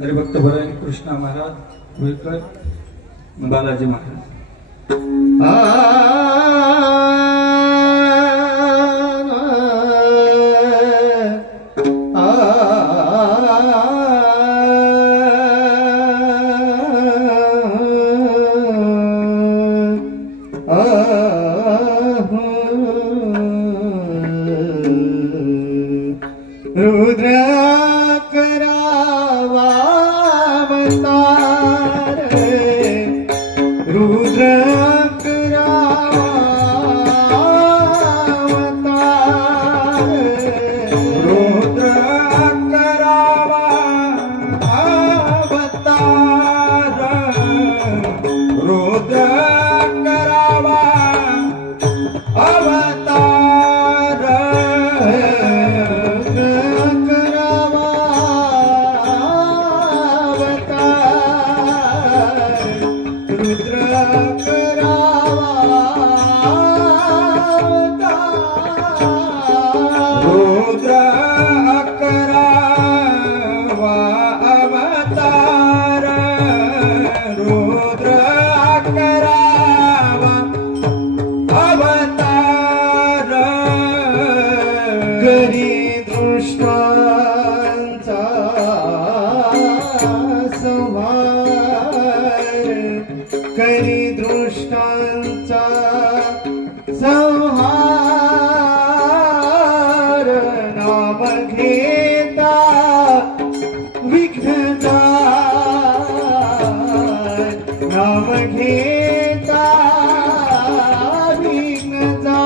हरिभक्त भरण कृष्णा महाराज, बालाजी महाराज। अवतार करावा अवतार रुद्र करावा रुद्र करावा अवतार रुद्र करावा अवतार करी दृष्टांचा संहार करी दृष्टांचा संहार नाम घेता विघ्नता नाम घेता विघ्नता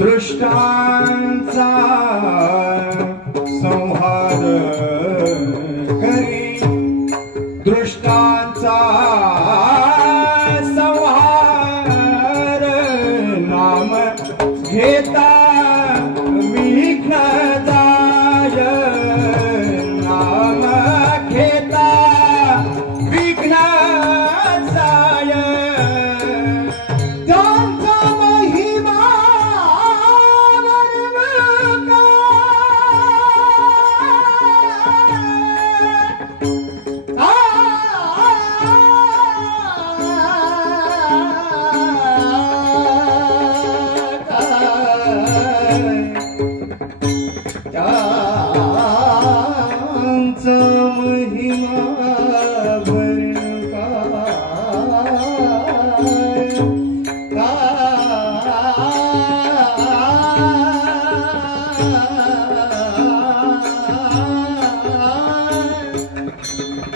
दृष्टांचा संहार करी दृष्टांचा संहार नाम घेता विघ्न जाय नाम घेता विघ्न जाय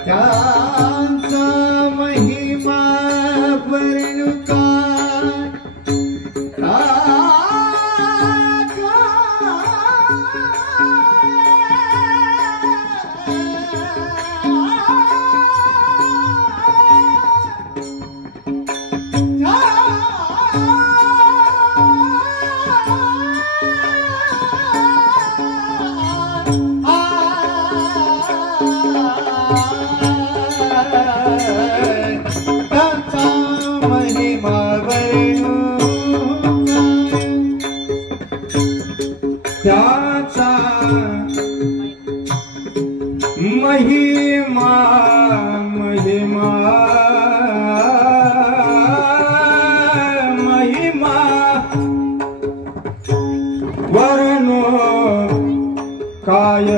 त्यांचा महिमा त्याचा महिमा महिमा महिमा वर्णो काय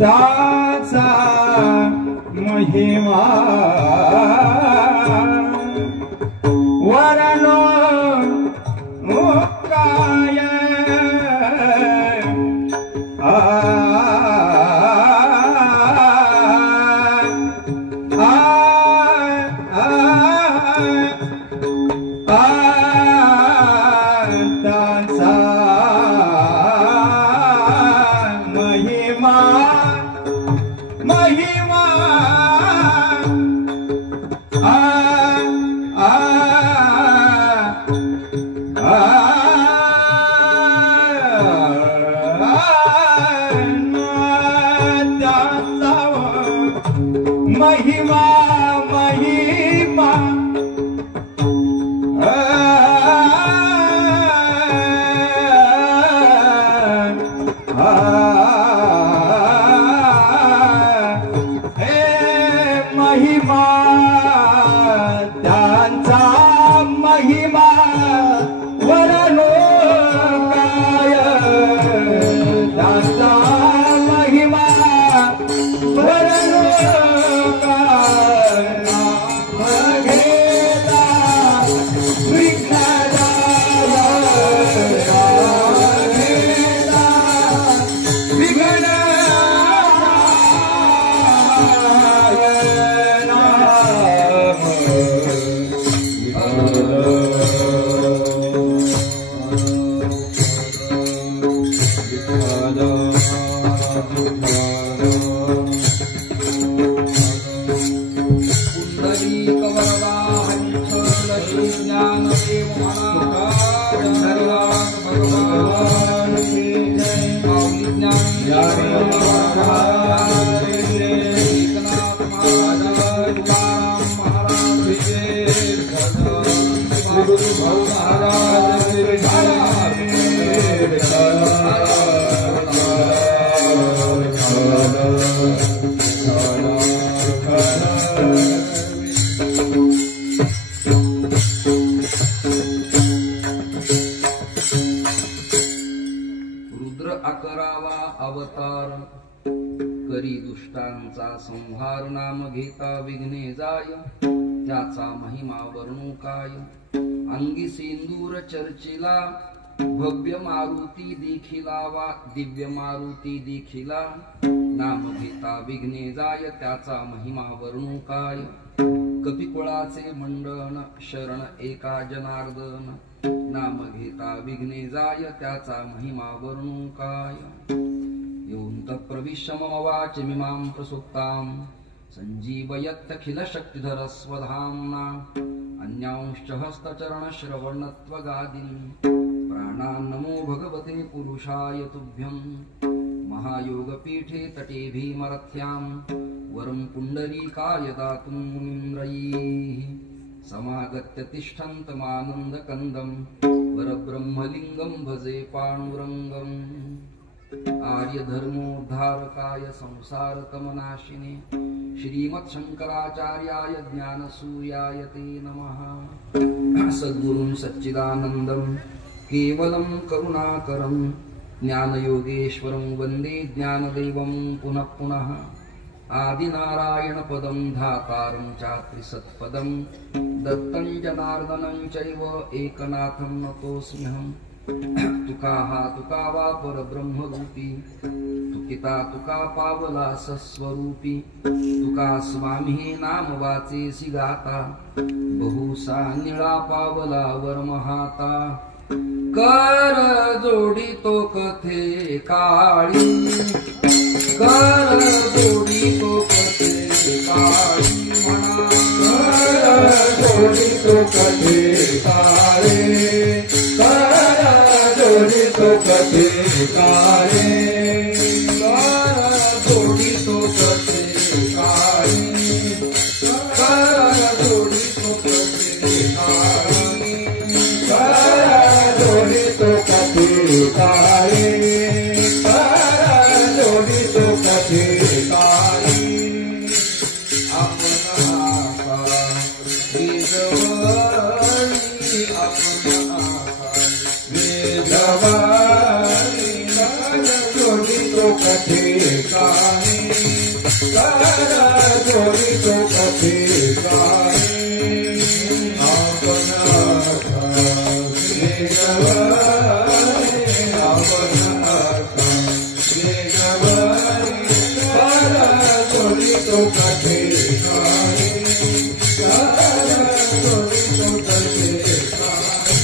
त्याचा महिमा वरणो काय त्यांचा महिमा महिमा महिमा महिमा महिमा त्यांचा महिमा वरणो काय त्यांचा महिमा वरणो काय अवतार करी दुष्टांचा संहार, नाम घेता विघ्ने जाय त्याचा महिमा वर्णू काय। अंगी सिंदूर चर्चिला भव्य मारुती देखिला वा दिव्य मारुती देखिला, नाम घेता विघ्ने जाय त्याचा महिमा वर्णू काय। कपिकुळाचे मंडन शरण एका जनार्दन, नाम घेता विघ्ने जाय त्याचा महिमा वर्णू काय। योऽन्त प्रविश्य मम वाचमिमां प्रसुप्तां सञ्जीवयत्यखिल शक्तिधर स्वधाम्ना। अन्यांश्च हस्तचरणश्रवणत्वगादीन् प्राणान् नमो भगवते पुरुषाय तुभ्यं। महायोगपीठे तटे भीमरथ्यां वरं पुण्डरीकाय दातुं मुनीन्द्रैः। समागत्य तिष्ठन्तमानन्दकन्दं वरब्रह्मलिङ्गं भजे पाण्डुरङ्गम्। आर्यधर्मोद्धारकाय संसारतमनाशिने श्रीमत्शङ्कराचार्याय ज्ञानसूर्याय ते नमः। सद्गुरुं सच्चिदानन्दं केवलं करुणाकरं ज्ञानयोगेश्वरं वन्दे ज्ञानदेवं पुनः पुनः। आदिनारायणपदं धातारं चात्रिसत्पदं दत्तं जनार्दनं चैव एकनाथं नतोऽस्म्यहम्। तुका हा तुका वा परब्रह्मरूपी, तुकिता तुका पावला सस्वरूपी। तुका स्वामी हे नाम वाचेसी गाता, बहुसा निळा पावला वरमहाता। कर जोडी तो कथे काळी, कर जोडी तो कथे काळी म्हणा। कर जोडी तो कथे काळे, कर जोडी तो कथे काळे। कर जोडी तो कथे काळी, कर जोडी तो कथे काळी। कर जोडी तो कथे काळे, कर जोडी तो कथे काळे। आपण आसा वेदवरी, आपण आसा वेदवारी। कर जोडी तो कथे काळे, कर जोडी तो कथे काळे। आपण आसा वेदवारी, आपण आसा वेदवारी। कर जोडी तो कथे काळे, कर जोडी तो कथे काळे।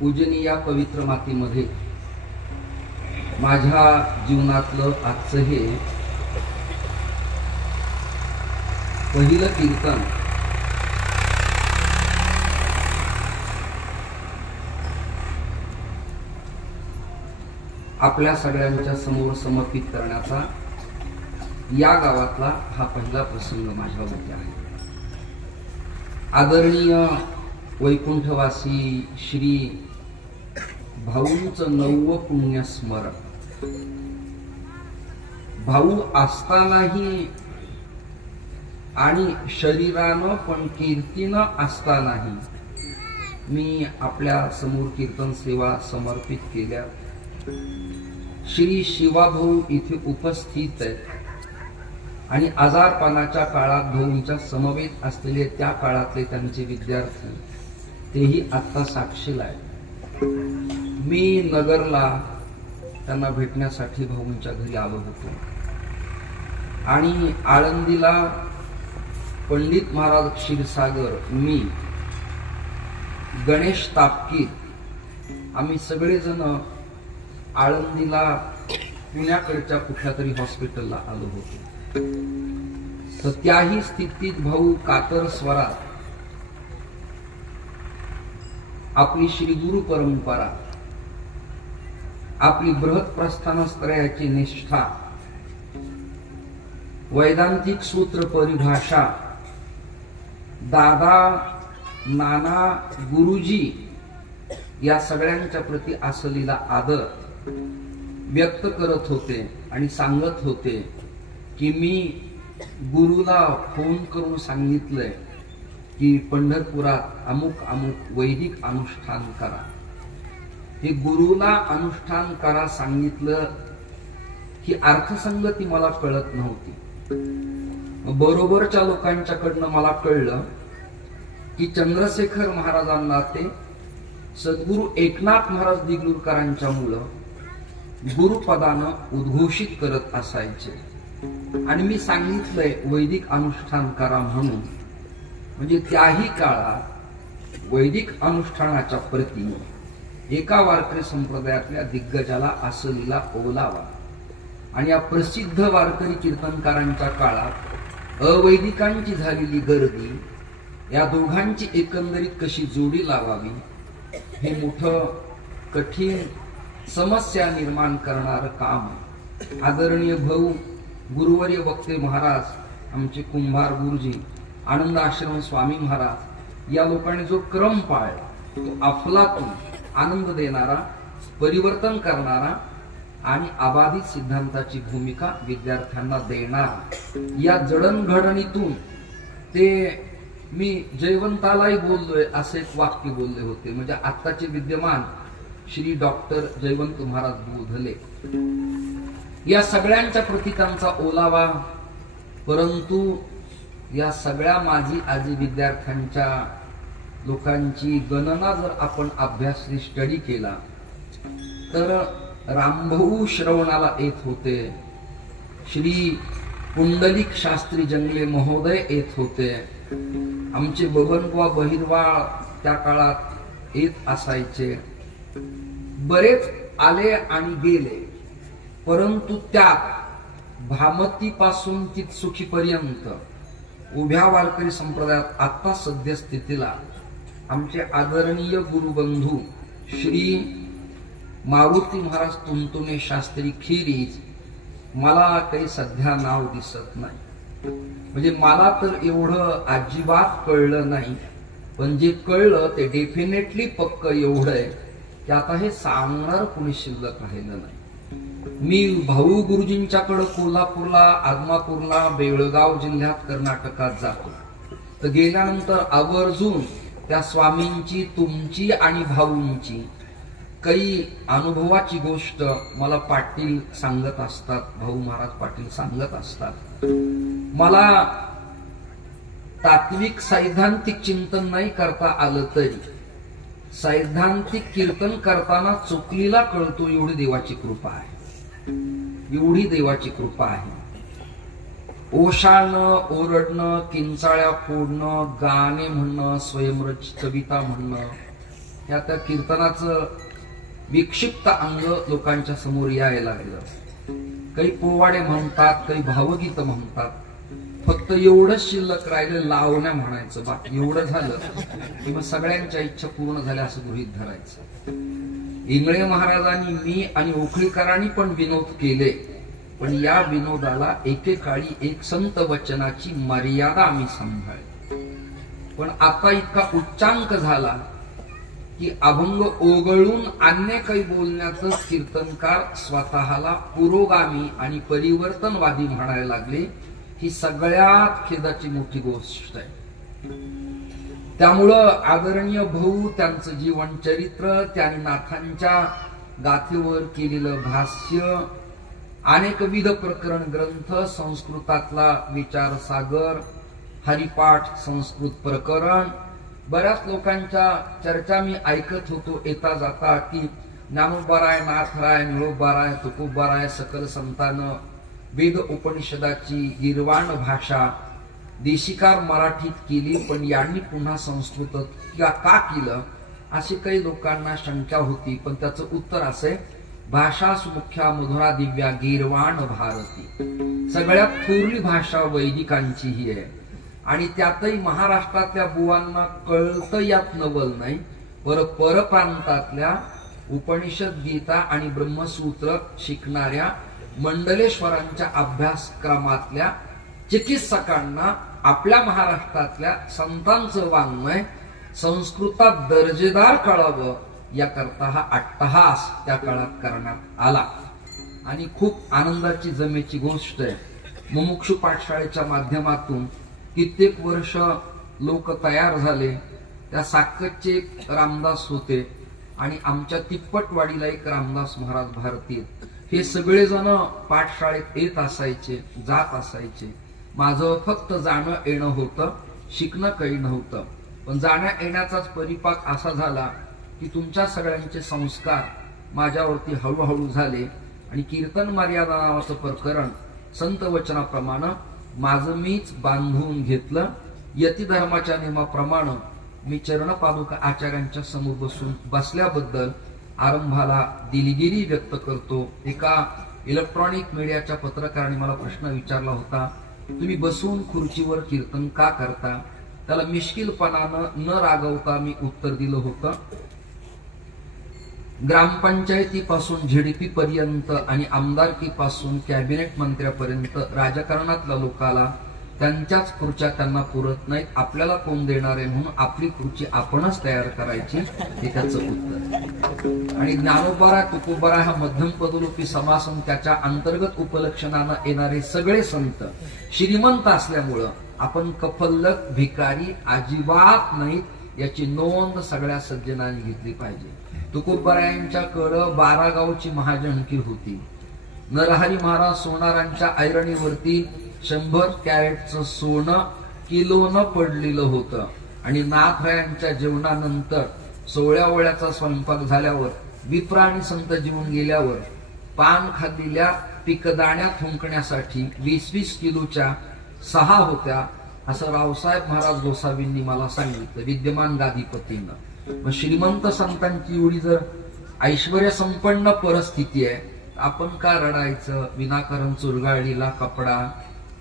पूजनी या पवित्र मातीमध्ये माझ्या जीवनातलं आजचं हे पहिलं कीर्तन आपल्या सगळ्यांच्या समोर समर्पित करण्याचा या गावातला हा पहिला प्रसंग माझ्यावरती आहे। आदरणीय वैकुंठवासी श्री भाऊंचं 9वं पुण्यस्मरण। भाऊ असतानाही आणि शरीरानं पण कीर्तीनं असतानाही मी आपल्या समोर कीर्तन सेवा समर्पित केल्या। श्री शिवाभाऊ इथे उपस्थित आहेत आणि आजारपणाच्या काळात भाऊंच्या समवेत असलेले त्या काळातले त्यांचे विद्यार्थी तेही आता साक्षीला आहेत। मी नगरला त्यांना भेटण्यासाठी भाऊंच्या घरी आलो होतो आणि आळंदीला पंडित महाराज क्षीरसागर, मी, गणेश तापकीर, आम्ही सगळेजण आळंदीला पुण्याकडच्या कुठल्या तरी हॉस्पिटलला आलो होतो। तर त्याही स्थितीत भाऊ कातर स्वरात आपली श्री गुरु परंपरा, आपली बृहत प्रस्थानत्रयाची निष्ठा, वैदांतिक सूत्र परिभाषा, दादा नाना गुरुजी या सगळ्यांच्या प्रती असलेला आदर व्यक्त करत होते आणि सांगत होते की मी गुरुला फोन करून सांगितलंय की पंढरपुरात अमुक अमुक वैदिक अनुष्ठान करा. हे गुरुला अनुष्ठान करा सांगितलं ही अर्थसंगती मला कळत नव्हती. बरोबरच्या लोकांच्याकडनं मला कळलं की चंद्रशेखर महाराजांना ते सद्गुरु एकनाथ महाराज दिगलूरकरांच्या मुलं गुरुपदानं उद्घोषित करत असायचे. आणि मी सांगितलंय वैदिक अनुष्ठान करा म्हणून. म्हणजे त्याही काळात वैदिक अनुष्ठानाच्या प्रती एका वारकरी संप्रदायातल्या दिग्गजाला असलेला ओलावा आणि या प्रसिद्ध वारकरी कीर्तनकारांच्या काळात अवैदिकांची झालेली गर्दी, या दोघांची एकंदरीत कशी जोडी लावावी हे मोठं कठीण समस्या निर्माण करणारं काम. आदरणीय भाऊ गुरुवर्य वक्ते महाराज, आमचे कुंभार गुरुजी, आनंद आश्रम स्वामी महाराज या लोकांनी जो क्रम पाळला तो अफलातून आनंद देणारा, परिवर्तन करणारा आणि अबाधित सिद्धांताची भूमिका विद्यार्थ्यांना देणारा. या जडणघडणीतून ते मी जयवंतालाही बोललोय असे एक वाक्य बोलले होते. म्हणजे आत्ताचे विद्यमान श्री डॉक्टर जयवंत महाराज बोधले या सगळ्यांच्या प्रती त्यांचा ओलावा. परंतु या सगळ्या माजी आजी विद्यार्थ्यांच्या लोकांची गणना जर आपण अभ्यासली, स्टडी केला तर रामभाऊ श्रवणाला येत होते, श्री पुंडलिक शास्त्री जंगले महोदय येत होते, आमचे बबनबुवा बहिरवाळ त्या काळात येत असायचे. बरेच आले आणि गेले. परंतु त्यात भामतीपासून तितसुखीपर्यंत उभ्या वारकरी संप्रदायात आता सद्यस्थितीला आमचे आदरणीय गुरुबंधू श्री मारुती महाराज तुंतुणे शास्त्री खिरीज मला काही सध्या नाव दिसत नाही. म्हणजे मला तर एवढं अजिबात कळलं नाही, पण जे कळलं ते डेफिनेटली पक्क एवढं आहे की आता हे सांगणार कुणी शिल्लक राहिलं नाही. मी भाऊ गुरुजींच्याकडे कोल्हापूरला, आदमापूरला, बेळगाव जिल्ह्यात कर्नाटकात जातो. तर गेल्यानंतर आवर्जून त्या स्वामींची, तुमची आणि भाऊंची काही अनुभवाची गोष्ट मला पाटील सांगत असतात, भाऊ महाराज पाटील सांगत असतात. मला तात्विक सैद्धांतिक चिंतन नाही करता आलं तरी सैद्धांतिक कीर्तन करताना चुकलीला कळतो एवढी देवाची कृपा आहे, एवढी देवाची कृपा आहे. ओशाळणं, ओरडणं, किंचाळ्या फोडणं, गाणे म्हणणं, स्वयंरचित कविता म्हणणं, ह्या त्या कीर्तनाचं विक्षिप्त अंग लोकांच्या समोर यायला लागलं. काही पोवाडे म्हणतात, काही भावगीत म्हणतात. फक्त एवढंच शिल्लक राहिलं लावण्या म्हणायचं, बाकी एवढं झालं की मग सगळ्यांच्या इच्छा पूर्ण झाल्या असं गृहीत धरायचं. इंगळे महाराजांनी, मी आणि ओखळीकरांनी पण विनोद केले, पण या विनोदाला एकेकाळी एक संत वचनाची मर्यादा आम्ही सांभाळली. पण आता इतका उच्चांक झाला की अभंग ओघळून अन्य काही बोलण्याचं कीर्तनकार स्वतःला पुरोगामी आणि परिवर्तनवादी म्हणायला लागले. ही सगळ्यात खेदाची मोठी गोष्ट आहे. त्यामुळं आदरणीय भाऊ, त्यांचं जीवन चरित्र, त्यांनी नाथांच्या गाथेवर केलेलं भाष्य, अनेकविध प्रकरण ग्रंथ, संस्कृतातला विचारसागर, हरिपाठ संस्कृत प्रकरण, बऱ्याच लोकांच्या चर्चा मी ऐकत होतो येता जाता की ज्ञानोबाराय, नाथराय, निळोबाराय, तुकोबाराय सकल संतानं वेद उपनिषदाची गिरवाण भाषा देशिकार मराठीत केली, पण यांनी पुन्हा संस्कृत का केलं अशी काही लोकांना शंका होती. पण त्याचं उत्तर असे, भाषा सुमुख्या मधुरा दिव्या गिरवाण भारती. सगळ्यात थोरली भाषा वैदिकांची ही आहे आणि त्यातही महाराष्ट्रातल्या बुवांना कळतं यात नवल नाही, परप्रांतातल्या उपनिषद, गीता आणि ब्रह्मसूत्र शिकणाऱ्या मंडलेश्वरांच्या अभ्यासक्रमातल्या चिकित्सकांना आपल्या महाराष्ट्रातल्या संतांचं वाङ्मय संस्कृतात दर्जेदार कळावं याकरता हा अट्टहास त्या काळात करण्यात आला. आणि खूप आनंदाची जमेची गोष्ट आहे, मुमुक्षु पाठशाळेच्या माध्यमातून कित्येक वर्ष लोक तयार झाले. त्या साकतचे एक रामदास होते आणि आमच्या तिप्पटवाडीला एक रामदास महाराज भारतीय. हे सगळेजण पाठशाळेत येत असायचे, जात असायचे. माझं फक्त जाणं येणं होतं, शिकणं काही नव्हतं. पण जाण्या येण्याचाच परिपाक असा झाला की तुमच्या सगळ्यांचे संस्कार माझ्यावरती हळूहळू झाले आणि कीर्तन मर्यादा नावाचं प्रकरण संत वचनाप्रमाणे माझं मीच बांधून घेतलं. यती धर्माच्या नियमाप्रमाणे मी चरणपादुका आचार्यांच्या समोर बसल्याबद्दल आरंभाला दिलगिरी व्यक्त करतो. एका इलेक्ट्रॉनिक मीडियाच्या पत्रकाराने मला प्रश्न विचारला होता, तुम्ही बसून खुर्चीवर कीर्तन का करता? त्याला मिश्किलपणानं न रागवता मी उत्तर दिलं होतं, ग्रामपंचायतीपासून झेडपी पर्यंत आणि आमदारकीपासून कॅबिनेट मंत्र्यापर्यंत राजकारणातल्या लोकाला त्यांच्याच खुर्च्या त्यांना पुरत नाहीत. आपल्याला कोण देणार आहे म्हणून आपली खुर्ची आपणच तयार करायची, हे त्याचं उत्तर. आणि ज्ञानोबरा तुकोबरा हा मध्यम पदरूपी समासन त्याच्या अंतर्गत उपलक्षणानं येणारे सगळे संत श्रीमंत असल्यामुळं आपण कफल्लक भिकारी अजिबात नाहीत याची नोंद सगळ्या सज्जनांनी घेतली पाहिजे. तुकोबरायांच्याकडं 12 गावची महाजनकी होती. नरहरी महाराज सोनारांच्या ऐरणीवरती 100 कॅरेटचं सोनं किलोनं पडलेलं होतं. आणि नाथरायांच्या जेवणानंतर 16 वेळाचा स्वयंपाक झाल्यावर विप्र आणि संत जेवून गेल्यावर पान खाल्लेल्या पिकदाण्या थुंकण्यासाठी 20-20 किलोच्या 6 होत्या, असं रावसाहेब महाराज गोसावींनी मला सांगितलं विद्यमान गादीपतीनं. मग श्रीमंत संतांची एवढी जर ऐश्वर्य संपन्न परिस्थिती आहे, आपण का रडायचं? विनाकारण चुरगाळलेला कपडा,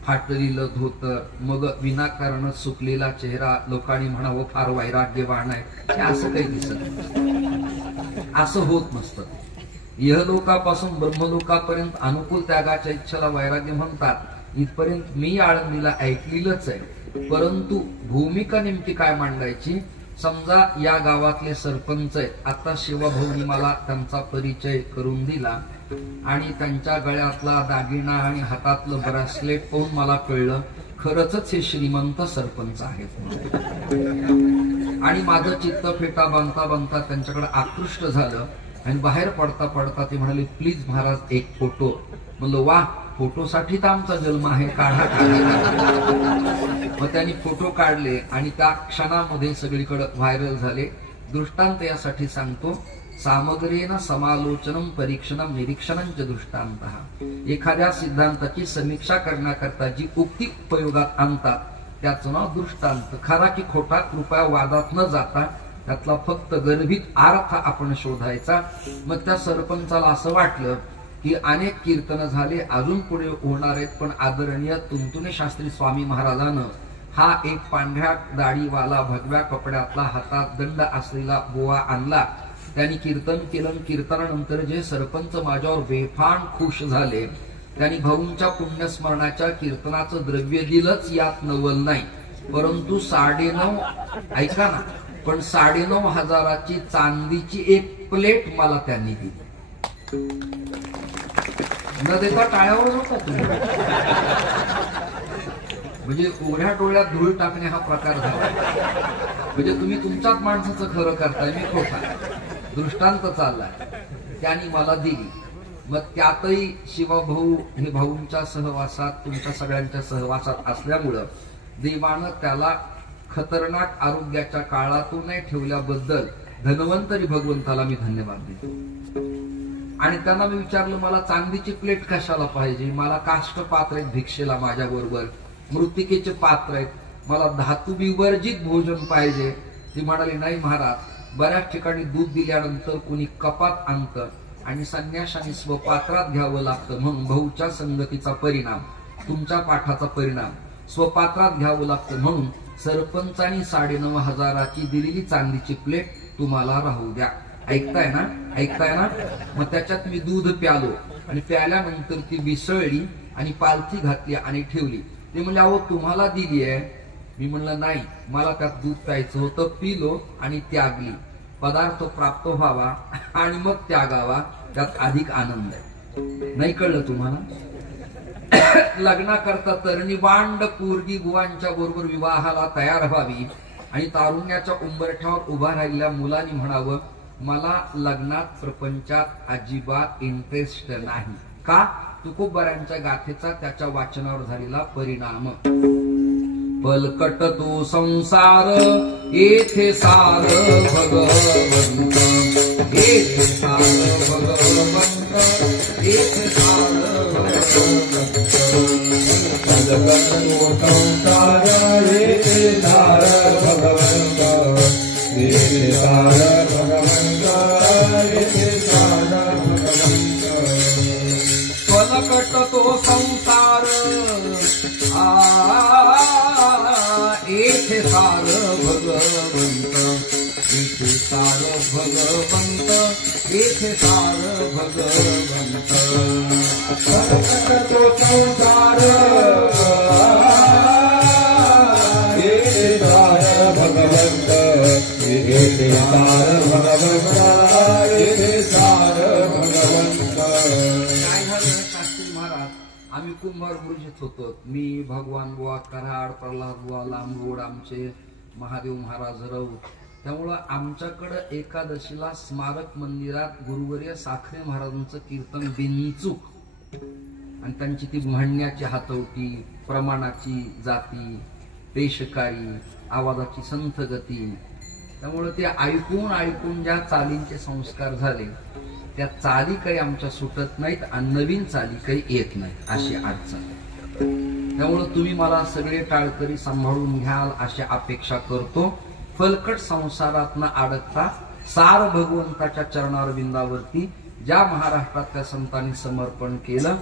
फाटलेलं धोतर, मग विनाकारण सुकलेला चेहरा, लोकांनी म्हणावं फार वैराग्यवान आहे, हे असं काही दिसत नाही. असं होत नसतं. इहलोकापासून ब्रह्मलोकापर्यंत अनुकूल त्यागाच्या इच्छेला वैराग्य म्हणतात. इथपर्यंत मी आळंदीला ऐकलेलंच आहे. परंतु भूमिका नेमकी काय मांडायची? समजा या गावातले सरपंच आहेत, आता शिवभाऊनी मला त्यांचा परिचय करून दिला आणि त्यांच्या गळ्यातला दागिना आणि हातातलं ब्रेसलेट पाहून मला कळलं खरंच हे श्रीमंत सरपंच आहेत. आणि माझं चित्त फेटा बांधता बांधता त्यांच्याकडे आकृष्ट झालं आणि बाहेर पडता पडता ते म्हणाले, प्लीज महाराज एक फोटो. म्हणलं वा, फोटोसाठी तर आमचा जन्म आहे, काढा काढा. मग त्यांनी फोटो काढले आणि त्या क्षणामध्ये सगळीकडे व्हायरल झाले. दृष्टांत यासाठी सांगतो, सामग्रीनं समालोचनम परीक्षणम निरीक्षणंच दृष्टांत. एखाद्या सिद्धांताची समीक्षा करण्याकरता जी उक्ती उपयोगात आणतात त्याचं नाव दृष्टांत. खरा की खोटा कृपया वादात न जाता त्यातला फक्त गर्भित अर्थ आपण शोधायचा. मग त्या सरपंचाला असं वाटलं की अनेक कीर्तन झाले, अजून पुढे होणार आहेत, पण आदरणीय तुंतुणे शास्त्री स्वामी महाराजानं हा एक पांढऱ्या दाढीवाला भगव्या कपड्यातला हातात दंड असलेला बोवा आणला. त्यांनी कीर्तन केलं. कीर्तनानंतर जे सरपंच माझ्यावर बेफान खुश झाले, त्यांनी भाऊंच्या पुण्यस्मरणाच्या कीर्तनाचं द्रव्य दिलंच, यात नवल नाही. परंतु 9.5 ऐका ना, पण 9,500ची चांदीची एक प्लेट मला त्यांनी दिली. न देता टाळ्यावर होता तुम्ही. म्हणजे उघड्या डोळ्यात धूळ टाकणे हा प्रकार झाला. म्हणजे तुम्ही तुमच्याच माणसाचं खरं करताय, मी खोटा. दृष्टांत चाललाय, त्यांनी मला दिली. मग त्यातही शिवभाऊ हे भाऊंच्या सहवासात, तुमच्या सगळ्यांच्या सहवासात असल्यामुळं देवानं त्याला खतरनाक आरोग्याच्या काळातूनही ठेवल्याबद्दल धन्वंतरी भगवंताला मी धन्यवाद देतो. आणि त्यांना मी विचारलं, मला चांदीची प्लेट कशाला पाहिजे? मला काष्ट पात्र आहेत भिक्षेला माझ्या बरोबर, मृत्तिकेचे पात्र आहेत, मला धातू विवर्जित भोजन पाहिजे. ती म्हणाली, नाही महाराज, बऱ्याच ठिकाणी दूध दिल्यानंतर कुणी कपात आणतं आणि संन्याशाने स्वपात्रात घ्यावं लागतं, म्हणून भाऊच्या संगतीचा परिणाम, तुमच्या पाठाचा परिणाम स्वपात्रात घ्यावं लागतं, म्हणून सरपंचानी 9,500ची दिलेली चांदीची प्लेट तुम्हाला राहू द्या. ऐकताय ना, ऐकताय ना. मग त्याच्यात मी दूध प्यालो आणि प्याल्यानंतर ती विसळली आणि पालथी घातली आणि ठेवली. ते म्हणजे अहो तुम्हाला दिली आहे. मी म्हणलं नाही, मला त्यात दूध प्यायचं होतं. पिलो आणि त्यागली. पदार्थ प्राप्त व्हावा आणि मग त्यागावा, त्यात अधिक आनंद आहे. नाही कळलं तुम्हाला? लग्नाकरता तरणी वांड पोरगी बुवांच्या बरोबर विवाहाला तयार व्हावी आणि तारुण्याच्या उंबरठ्यावर उभा राहिलेल्या मुलांनी म्हणावं, मला लग्नात प्रपंचात अजिबात इंटरेस्ट नाही. का? तुकोबारांच्या गाथेचा त्याच्या वाचनावर झालेला परिणाम. बलकट तो संसार येथे सार भगवंत, येथे सार भगवंत, येथे सार भगवंत. बलकट तो संसार येथे सार भगवंत, येथे सार भगवंत, येथे सार भगवंत. बलकट तो संसार येथे सार भगवंत, येथे सार भगवंत, येथे सार भगवंत. बलकट तो संसार येथे सार भगवंत, येथे सार भगवंत, येथे सार भगवंत. काय झालं शास्त्री महाराज, आम्ही कुंभार गुरुजीत होतो. मी, भगवान बुवा कराड, प्रल्हाद बुवा लांबगोड, आमचे महादेव महाराज राऊत. त्यामुळं आमच्याकडं एकादशीला स्मारक मंदिरात गुरुवर्य साखरे महाराजांचं कीर्तन बिनचूक आणि त्यांची ती म्हणण्याची हातवटी, प्रमाणाची जाती, पेशकारी, आवाजाची संथ गती. त्यामुळं ते ऐकून ऐकून ज्या चालींचे संस्कार झाले त्या चाली काही आमच्या सुटत नाहीत आणि नवीन चाली काही येत नाहीत, अशी अडचण. त्यामुळं तुम्ही मला सगळे टाळकरी सांभाळून घ्याल अशी अपेक्षा करतो. फलकट संसारात न अडकता सार भगवंताच्या चरणारविंदावरती ज्या महाराष्ट्रातल्या संतांनी समर्पण केलं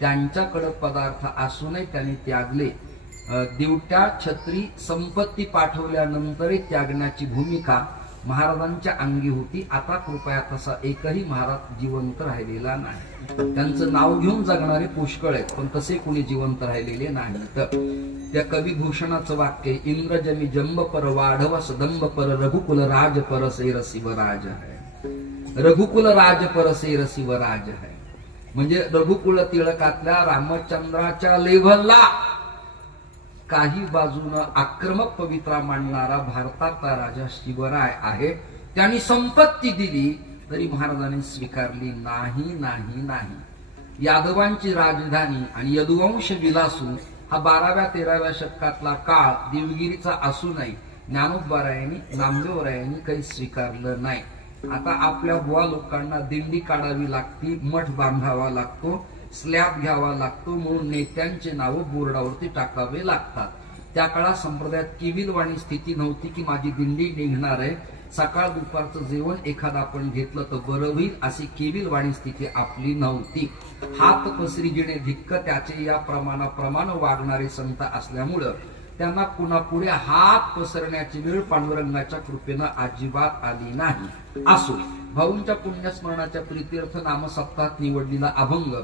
त्यांच्याकडे पदार्थ असूनही त्यांनी त्यागले. दिवट्या, छत्री, संपत्ती पाठवल्यानंतरही त्यागण्याची भूमिका महाराजांच्या अंगी होती. आता कृपया तसा एकही महाराज जिवंत राहिलेला नाही. त्यांचं नाव घेऊन जगणारे पुष्कळ आहेत, पण तसे कोणी जिवंत राहिलेले नाही. तर त्या कविभूषणाचं वाक्य, इंद्रजनी जंब पर वाढव सदंब पर रघुकुल राज पर सेर शिवराज है. रघुकुल राज पर सेर शिवराज है म्हणजे रघुकुल तिळकातल्या रामचंद्राच्या लेव्हलला काही बाजूनं आक्रमक पवित्रा मांडणारा भारताचा राजा शिवराय आहे. त्यांनी संपत्ती दिली तरी महाराजांनी स्वीकारली नाही, नाही, नाही. यादवांची राजधानी आणि यदुवंश विलासू हा 12व्या-13व्या शतकातला काळ देवगिरीचा असूनही ज्ञानोबारायांनी, नामदेवरायांनी काही स्वीकारलं नाही. आता आपल्या बुवा लोकांना दिंडी काढावी लागती, मठ बांधावा लागतो, स्लॅब घ्यावा लागतो, म्हणून नेत्यांचे नाव बोर्डावरती टाकावे लागतात. त्या काळात संप्रदायात केविलवाणी स्थिती नव्हती की माझी दिंडी निघणार आहे, सकाळ दुपारचं जेवण एखादं आपण घेतलं तर बरं होईल, अशी केविलवाणी स्थिती आपली नव्हती. हात पसरी जिणे धिक्क त्याचे या प्रमाणाप्रमाणे वागणारे संत असल्यामुळं त्यांना पुन्हा पुढे हात पसरण्याची वेळ पांडुरंगाच्या कृपेनं अजिबात आली नाही. असो, भाऊंच्या पुण्यस्मरणाच्या प्रीत्यर्थ नामसप्ताहात निवडलेला अभंग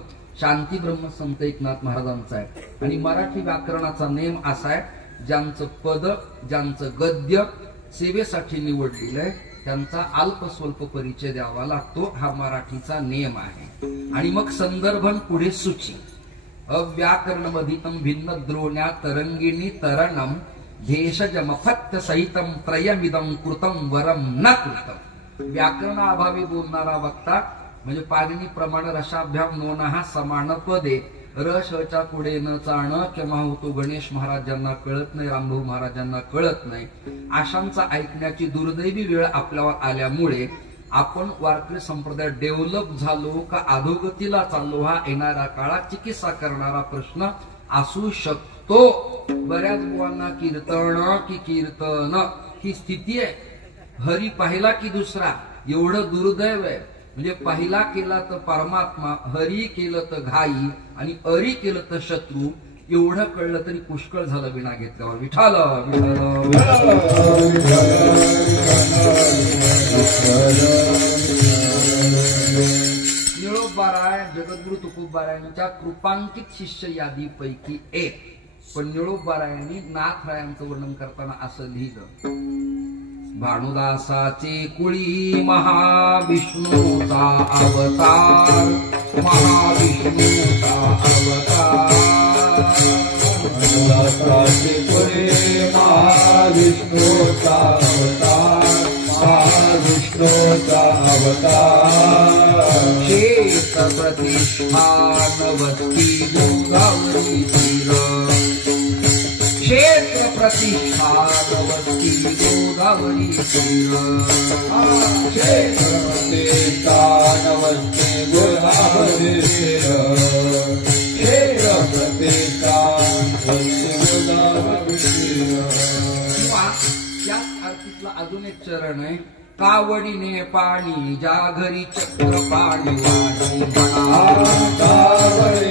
शांती ब्रह्म संत एकनाथ महाराजांचा आहे. आणि मराठी व्याकरणाचा नेम असा आहे, ज्यांचं पद, ज्यांचं गद्य सेवेसाठी निवडलेलं आहे त्यांचा अल्प स्वल्प परिचय द्यावा लागतो. हा मराठीचा नियम आहे. आणि मग संदर्भन पुढे सूची. अव्याकरणमधितम भिन्न द्रोण्या तरंगिणी तरणम भेषजमफत्य सहितम त्रयमिदम कृतम वरम न कृतम. व्याकरणाअभावी बोलणारा वक्ता म्हणजे पाणिनी प्रमाण रसाभ्याम नोना समान पदे, रशच्या पुढे न चाण केव्हा होतो गणेश महाराजांना कळत नाही, रामभाऊ महाराजांना कळत नाही. अशांचा ऐकण्याची दुर्दैवी वेळ आपल्यावर आल्यामुळे आपण वारकरी संप्रदाय डेव्हलप झालो का अधोगतीला चाललो हा येणाऱ्या काळात चिकित्सा करणारा प्रश्न असू शकतो. बऱ्याच बुवांना कीर्तन की कीर्तन ही स्थिती आहे. हरी पाहिला की दुसरा, एवढं दुर्दैव आहे. म्हणजे पहिला केला तर परमात्मा, हरी केलं तर घाई आणि अरी केलं तर शत्रू. एवढं कळलं तरी पुष्कळ झालं विणा घेतल्यावर. विठाल विठाल निळोबाराय जगद्गुरु तुकोबारायांच्या कृपांकित शिष्य यादीपैकी एक. पण निळोबारायांनी नाथरायांचं वर्णन करताना असं लिहिलं, भानुदासाचे कुळी महाविष्णूचा अवतार, महाविष्णूचा अवतार, भानुदासाचे कुळी महाविष्णूचा अवतार, महाविष्णूचा अवतार, शेत प्रतिष्ठान वस्ती गोदावरी तीर, क्षेत्र प्रतिष्ठान वस्ती गोदावरी तीर, क्षेत्र प्रतिष्ठान वस्ती गोदावरी तीर, क्षेत्र प्रतिष्ठान वस्ती गोदावरी तीर. किंवा त्याच अर्थीतला अजून एक चरण आहे, कावडीने पाणी ज्या घरी चक्र पाणी वाणी म्हणा,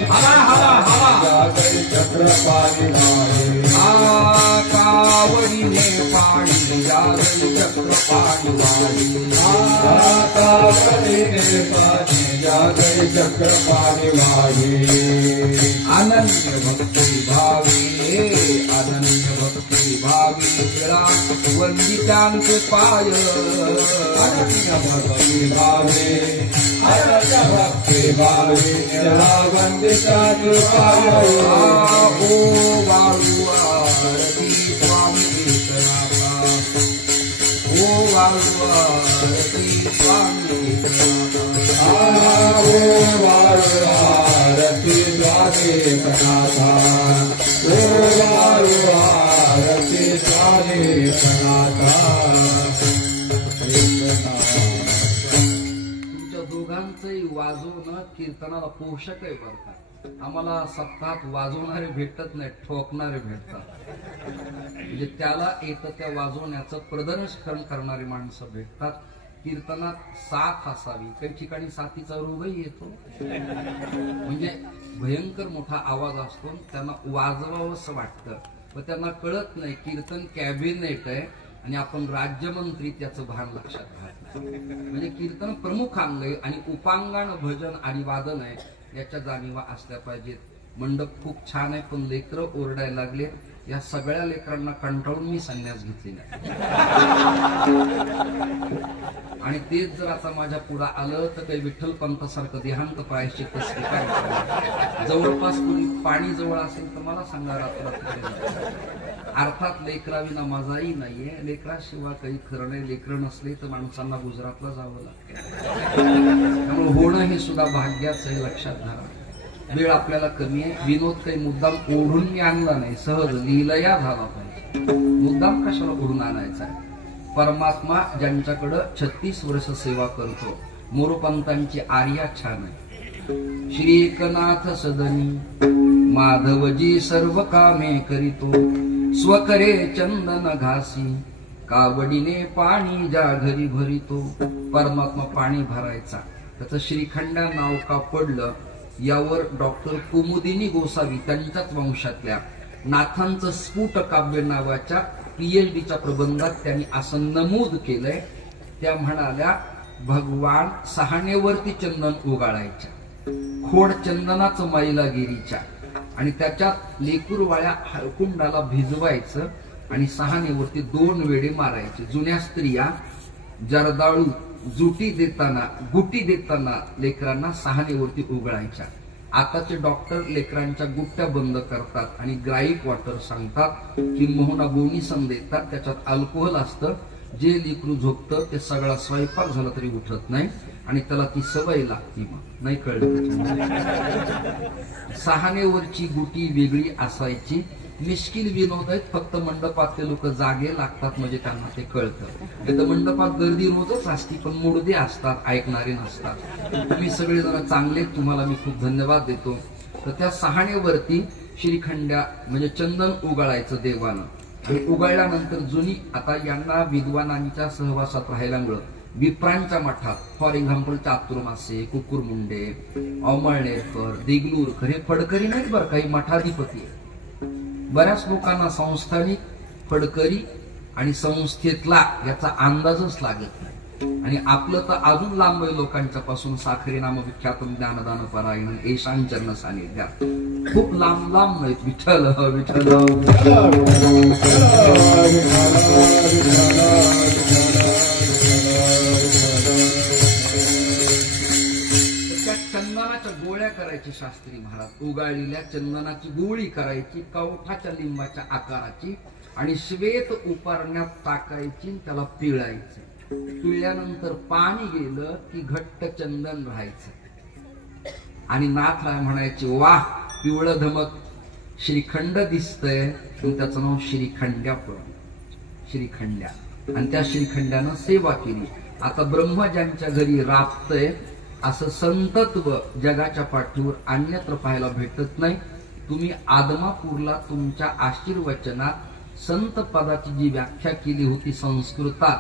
हवा हवा हवा चक्र पाणी वाणी, कावडीने पाणी ज्या घरी चक्र पाणी वाणी, कावडीने पाणी ज्या घरी चक्र पाणी वाणी, अनन्य भक्ती भावी, अनन्य भक्ती भावी विळा वंदितांचे पाय, अनन्य भक्ती भावे, अनन्य भक्ती भावे विळा वंदितांचे पाय. ओ वाळू आरती स्वामी एकनाथा, ओ वाळू आरती स्वामी एकनाथा, ओ वाळू आरती स्वामी एकनाथा, ओ वाळू आरती स्वामी एकनाथा. तुमच्या दोघांचंही वाजवणं कीर्तनाला पोषक आहे बरं का. आम्हाला सप्ताहात वाजवणारे भेटत नाही, ठोकणारे भेटतात. म्हणजे त्याला येतं त्या वाजवण्याचं प्रदर्शन करणारी माणसं भेटतात. कीर्तनात साथ असावी, काही ठिकाणी साथीचा रोगही येतो, म्हणजे भयंकर मोठा आवाज असतो, त्यांना वाजवावंसं वाटतं, पण त्यांना कळत नाही कीर्तन कॅबिनेट आहे आणि आपण राज्यमंत्री, त्याचं भान लक्षात घालत नाही. म्हणजे कीर्तन प्रमुख अंग आहे आणि उपांगण भजन आणि वादन आहे, याच्या जाणीवा असल्या पाहिजेत. मंडप खूप छान आहे, पण लेकरं ओरडायला लागले. या सगळ्या लेकरांना कंटाळून मी संन्यास घेतली नाही. आणि तेच जर आता माझ्या पुढे आलं तर काही विठ्ठल पंथासारखं देहांत पाहायचे कसं काय. जवळपास कोणी पाणी जवळ असेल तर मला सांगा रात्र. अर्थात लेकराविना माझाही नाहीये, लेकराशिवाय काही खरं नाही. लेकरं नसले तर माणसांना गुजरातला जावं लागतं. त्यामुळे होणं हे सुद्धा भाग्याचं आहे, लक्षात धरा. वेळ आपल्याला कमी आहे. विनोद काही मुद्दाम ओढून मी आणला नाही, सहज लिहिलया झाला पाहिजे. मुद्दाम कशाला ओढून आणायचा आहे. परमात्मा ज्यांच्याकडं 36 वर्ष सेवा करतो, मोरोपंतांची आर्या छान आहे. श्री एकनाथ सदनी माधवजी सर्व कामे करीतो, स्वकरे चंदन घासी कावडीने पाणी ज्या घरी भरितो. परमात्मा पाणी भरायचा, त्याचं श्रीखंडा नाव का पडलं यावर डॉक्टर कुमुदिनी गोसावी त्यांच्याच वंशातल्या नाथांचं स्फुट काव्य नावाच्या PhDच्या प्रबंधात त्यांनी असं नमूद केलंय. त्या म्हणाल्या, भगवान सहाणेवरती चंदन उगाळायच्या, खोड चंदनाचं मैलागिरीच्या, आणि त्याच्यात लेकुरवाळ्या हळकुंडाला भिजवायचं आणि सहाणेवरती 2 वेळे मारायचे. जुन्या स्त्रिया जरदाळू गुटी देताना लेकरांना सहाणेवरती उघडायच्या. आताचे डॉक्टर लेकरांच्या गुट्ट्या बंद करतात आणि ग्राईक वॉटर सांगतात, किंबहुना बोनीसन देतात, त्याच्यात अल्कोहोल असतं. जे लेकरू झोपतं ते सगळा स्वयंपाक झाला तरी उठत नाही आणि त्याला ती सवय लागते. मग नाही कळलं. सहाणेवरची गुटी वेगळी असायची. मिश्किल विनोद आहेत, फक्त मंडपातले लोक जागे लागतात म्हणजे त्यांना ते कळतं. मंडपात गर्दी रोजच असती, पण मुडदे असतात, ऐकणारे नसतात. तुम्ही सगळेजण चांगले, तुम्हाला मी खूप धन्यवाद देतो. तर त्या सहाणेवरती श्रीखंड्या म्हणजे चंदन उगाळायचं देवानं, आणि उगाळल्यानंतर जुनी, आता यांना विद्वानांच्या सहवासात राहिल्यामुळं विप्रांच्या मठात, फॉर एक्झाम्पल चातुर्मासे, कुकुरमुंडे, अमळनेरकर, देगलूरकर हे फडकरी नाहीत बरं, काही मठाधिपती आहे. बऱ्याच लोकांना संस्थानिक, फडकरी आणि संस्थेतला याचा अंदाजच लागत नाही. आणि आपलं तर अजून लांब आहे लोकांच्या पासून. साखरे नाम विख्यातम ज्ञानदान परायण येशान चरण सानिध्यात. खूप लांब लांब नाहीत. विठ्ठल विठ्ठल त्या चंदनाच्या गोळ्या करायची शास्त्री महाराज. उगाळलेल्या चंदनाची गोळी करायची कवठाच्या लिंबाच्या आकाराची आणि श्वेत उपारण्यात टाकायची, त्याला पिळायचं. पिळल्यानंतर पाणी गेलं की घट्ट चंदन राहायचं. आणि नाथराय म्हणायचे, वाह पिवळं धमक श्रीखंड दिसतंय. त्याचं नाव श्रीखंड्या पडलं. श्रीखंड्या. आणि त्या श्रीखंड्यानं सेवा केली. आता ब्रह्म ज्यांच्या घरी राबतय असं संतत्व जगाच्या पाठीवर अन्यत्र पाहायला भेटत नाही. तुम्ही आदमापूरला तुमच्या आशीर्वचनात संत पदाची जी व्याख्या केली होती संस्कृतात,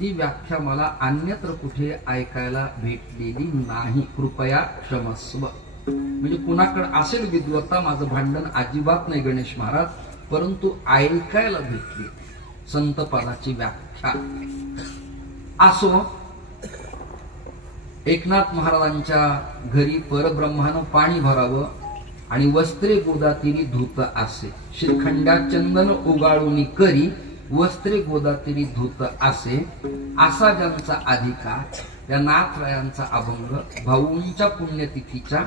ती व्याख्या मला अन्यत्र कुठे ऐकायला भेटलेली नाही. कृपया क्षमस्व. म्हणजे कुणाकडे असेल विद्वत्ता, माझं भांडण अजिबात नाही गणेश महाराज, परंतु ऐकायला भेटली संत पदाची व्याख्या. असो, एकनाथ महाराजांच्या घरी परब्रह्मानं पाणी भरावं आणि वस्त्रे गोदातिरी धुत असे. श्रीखंड्या चंदन उगाळून करी वस्त्रे गोदातिरी धुत असे. असा ज्यांचा अधिकार, त्या नाथरायांचा अभंग भाऊंच्या पुण्यतिथीच्या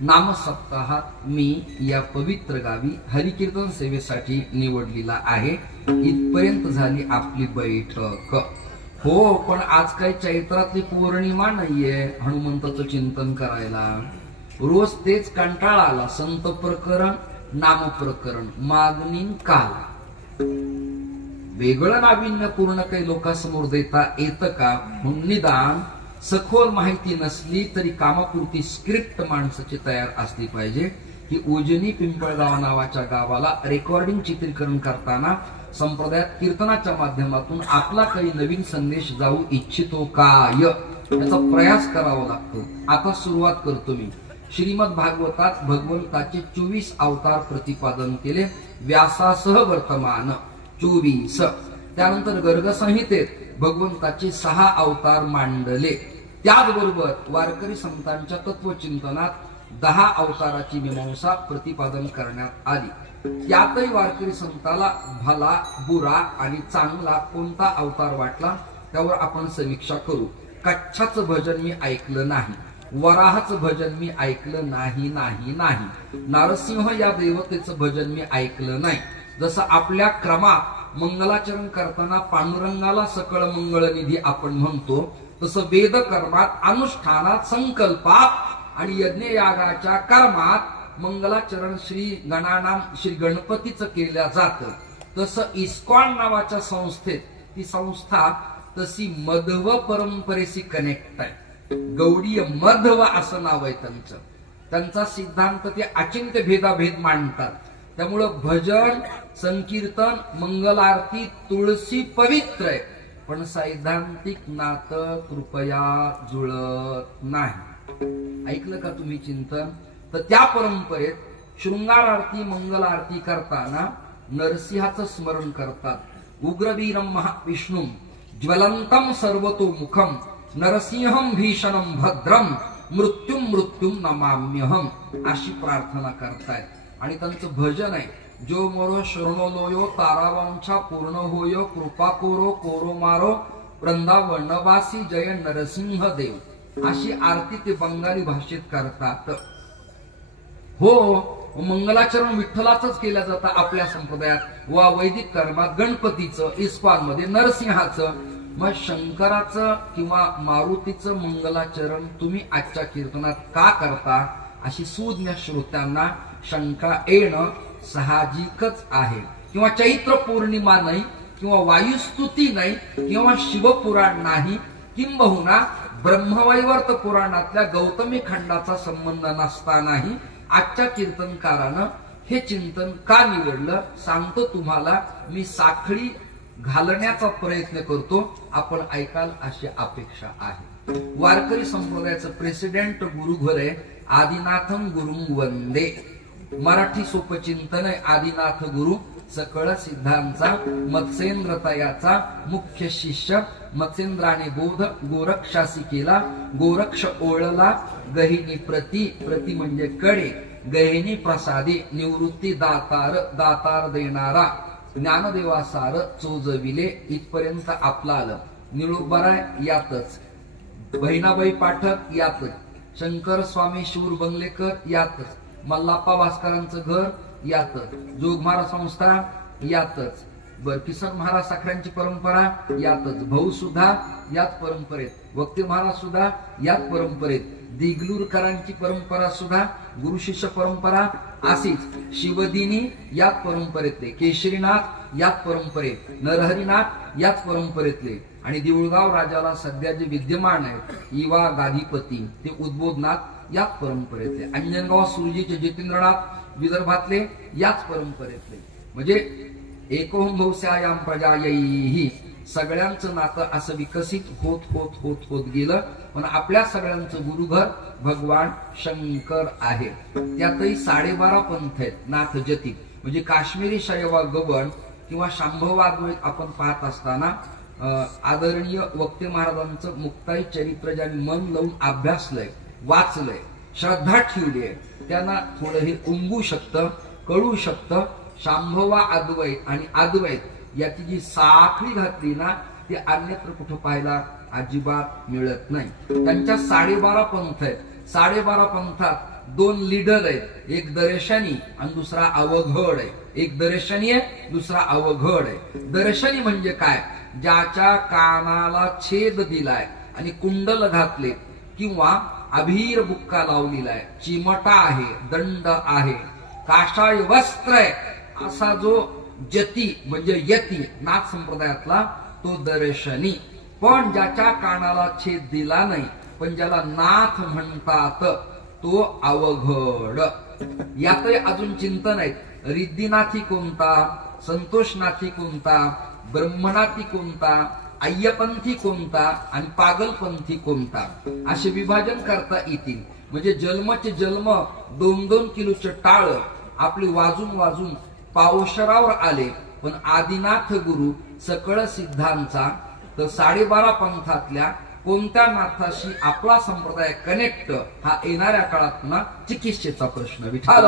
नामसप्ताहात मी या पवित्र गावी हरिकीर्तन सेवेसाठी निवडलेला आहे. इथपर्यंत झाली आपली बैठक. हो, पण आज काही चैत्रातली पौर्णिमा नाहीये हनुमंताचं चिंतन करायला. रोज तेच कंटाळा आला. संत प्रकरण, नाम प्रकरण, मागणी काल. वेगळं नाविन्य पूर्ण काही लोकांसमोर देता येतं का? निदान सखोल माहिती नसली तरी कामापुरती स्क्रिप्ट माणसाची तयार असली पाहिजे. की उजनी पिंपळगाव नावाच्या गावाला रेकॉर्डिंग चित्रीकरण करताना संप्रदायात कीर्तनाच्या माध्यमातून आपला काही नवीन संदेश जाऊ इच्छितो काय, याचा प्रयास करावा लागतो. आता सुरुवात करतो मी. श्रीमद भागवतात भगवंताचे 24 अवतार प्रतिपादन केले. व्यासासह वर्तमान 24. त्यानंतर गर्ग संहितेत भगवंताचे 6 अवतार मांडले. त्याचबरोबर वारकरी संतांच्या तत्वचिंतनात 10 अवताराची मीमांसा प्रतिपादन करण्यात आली. त्यातही वारकरी संताला भला, बुरा आणि चांगला कोणता अवतार वाटला त्यावर आपण समीक्षा करू. कच्छाचं भजन मी ऐकलं नाही. वराहाचं भजन मी ऐकलं नाही. नारसिंह या देवतेचं भजन मी ऐकलं नाही. जसं आपल्या क्रमात मंगलाचरण करताना पांडुरंगाला सकळ मंगळनिधी आपण म्हणतो, तसं वेद कर्मात, अनुष्ठानात, संकल्पात आणि यज्ञयागाच्या कर्मात मंगलाचरण श्री गणानाम श्री गणपतीचं केलं जातं. तसं इस्कॉन नावाच्या संस्थेत, ती संस्था तशी मध्व परंपरेशी कनेक्ट आहे. गौडीय मध्व असं नाव आहे त्यांचं. त्यांचा सिद्धांत ते अचिंत्य भेदाभेद मांडतात. त्यामुळं भजन, संकीर्तन, मंगल आरती, तुळशी पवित्र आहे, पण सैद्धांतिक नातं कृपया जुळत नाही. ऐकलं का तुम्ही चिंतन? तर त्या परंपरेत शृंगार आरती, मंगल आरती करताना नरसिंहाचं स्मरण करतात. उग्रवीरम महाविष्णू ज्वलंतम सर्वतोमुखम नरसिंहम भीषणम भद्रम मृत्युम मृत्युम नमाम्यहम अशी प्रार्थना करतायत. आणि त्यांचं भजन आहे, जो मोरो शरणोलोयो तारावांछा पूर्ण होयो कृपा कोरो कोरो मारो वृंदावनवासी जय नरसिंह देव. अशी आरती ते बंगाली भाषेत करतात. हो, मंगलाचरण विठ्ठलाचंच केलं जातं आपल्या संप्रदायात. वा वैदिक कर्मात गणपतीचं, इस्कॉन मध्ये नरसिंहाचं. मग शंकराचं किंवा मारुतीचं मंगलाचरण तुम्ही आजच्या कीर्तनात का करता, अशी सुज्ञ श्रोत्यांना शंका येणं साहजिकच आहे. किंवा चैत्र पौर्णिमा नाही, किंवा वायुस्तुती नाही, किंवा शिवपुराण नाही, किंबहुना ब्रह्मवैवर्त पुराणातल्या गौतमी खंडाचा संबंध नसतानाही आजच्या कीर्तनकारानं हे चिंतन का निवडलं सांगतो तुम्हाला. मी साखळी घालण्याचा प्रयत्न करतो, आपण ऐकाल अशी अपेक्षा आहे. वारकरी संप्रदायाचं प्रेसिडेंट गुरुघर आहे आदिनाथम गुरुं वंदे. मराठी सोपं चिंतन आहे आदिनाथ गुरु सकळ सिद्धांचा मत्स्येंद्र तयाचा मुख्य शिष्य मत्स्येंद्राने बोध गोरक्षासी केला गोरक्ष ओळला गहिनी प्रती प्रती म्हणजे कडे गहिनी प्रसादी निवृत्ती दातार दातार देणारा ज्ञानदेवासार चोजविले इथपर्यंत आपला आलं. निळूबराय यातच, बहिणाबाई पाठक यातच, शंकर स्वामी शूर बंगलेकर यातच, मल्लाप्पा भास्करांचं घर यातच, जोगमारा संस्था यातच, बर किसन महाराज साखऱ्यांची परंपरा यातच, भाऊ सुद्धा यात परंपरेत, वक्ते महाराज सुद्धा यात परंपरेत, दिगलूरकरांची परंपरा सुद्धा गुरु शिष्य परंपरा अशीच, शिवदिनी यात परंपरेतले, केशरीनाथ यात परंपरेत, नरहरिनाथ यात परंपरेतले आणि देऊळगाव राजाला सध्या जे विद्यमान आहेत इवा गादीपती ते उद्बोधनाथ यात परंपरेतले, अंजनगाव सुरजीचे जितेंद्रनाथ विदर्भातले याच परंपरेतले. म्हणजे एकोहम भौस्यायाम प्रजायैहि सगळ्यांचं नातं असं विकसित होत होत होत होत गेलं. पण आपल्या सगळ्यांचं गुरुघर भगवान शंकर आहे. त्यातही 12.5 पंथ आहेत नाथ जती. म्हणजे काश्मीरी शैवा गवण किंवा शांभवाद्वैत आपण पाहत असताना आदरणीय वक्ते महाराजांचं मुक्ताई चरित्र ज्यांनी मन लावून अभ्यासलंय वाचलंय श्रद्धा ठेवली आहे त्यांना थोडं हे उमगू शकतं कळू शकतं. शांभवा अद्वैत आणि अद्वैत याची जी साखळी घातली ना ती अन्यत्र कुठं पाहायला अजिबात मिळत नाही. त्यांच्या 12.5 पंथ आहेत. 12.5 पंथात 2 लीडर आहेत, एक दर्शनी आणि दुसरा अवघड आहे. एक दर्शनी आहे दुसरा अवघड आहे. दर्शनी म्हणजे काय, ज्याच्या कानाला छेद दिलाय आणि कुंडल घातले किंवा अभीर बुक्का लावलेला आहे, चिमटा आहे, दंड आहे, काषाय वस्त्र आहे, असा जो जती म्हणजे यती नाथ संप्रदायातला तो दर्शनी. पण ज्याच्या कानाला छेद दिला नाही पण ज्याला नाथ म्हणतात तो अवघड. यातही अजून चिंतन आहेत. रिद्धिनाथी कोणता, संतोषनाथी कोणता, ब्रह्मनाथी कोणता, अय्यपंथी कोणता आणि पागलपंथी कोणता असे विभाजन करता येतील. म्हणजे जन्मचे जन्म 2-2 किलोचे टाळ आपले वाजून वाजून पावशरावर आले. पण आदिनाथ गुरु सकळ सिद्धांचा तर 12.5 पंथातल्या कोणत्या नाथाशी आपला संप्रदाय कनेक्ट हा येणाऱ्या काळात पुन्हा चिकित्सेचा प्रश्न. विठाल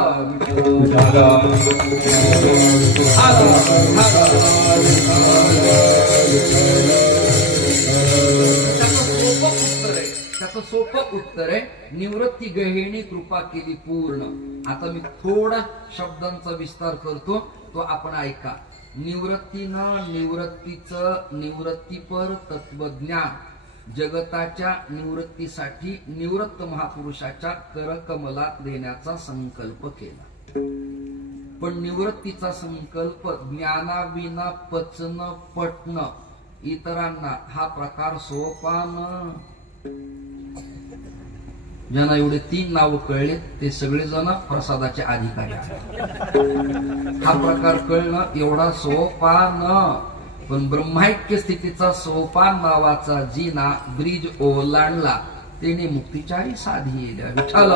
त्याचं सोपं उत्तर आहे निवृत्ती गहिणी कृपा केली पूर्ण. आता मी थोडा शब्दांचा विस्तार करतो तो आपण ऐका. निवृत्तीनं निवृत्तीचं निवृत्तीपर तत्वज्ञान जगताच्या निवृत्तीसाठी निवृत्त महापुरुषाच्या करकमलात देण्याचा संकल्प केला. पण निवृत्तीचा संकल्प ज्ञानाविना पचन पटन इतरांना हा प्रकार सोपा न. ज्यांना एवढे 3 नाव कळले ते सगळेजण प्रसादाचे अधिकारी आहेत. हा प्रकार कळणं एवढा सोपा न. पण ब्रह्मैक्य स्थितीचा सोपान नावाचा जिना ब्रिज ओलांडला त्याने मुक्तीच्याही साधी येल्या. विठ्ठल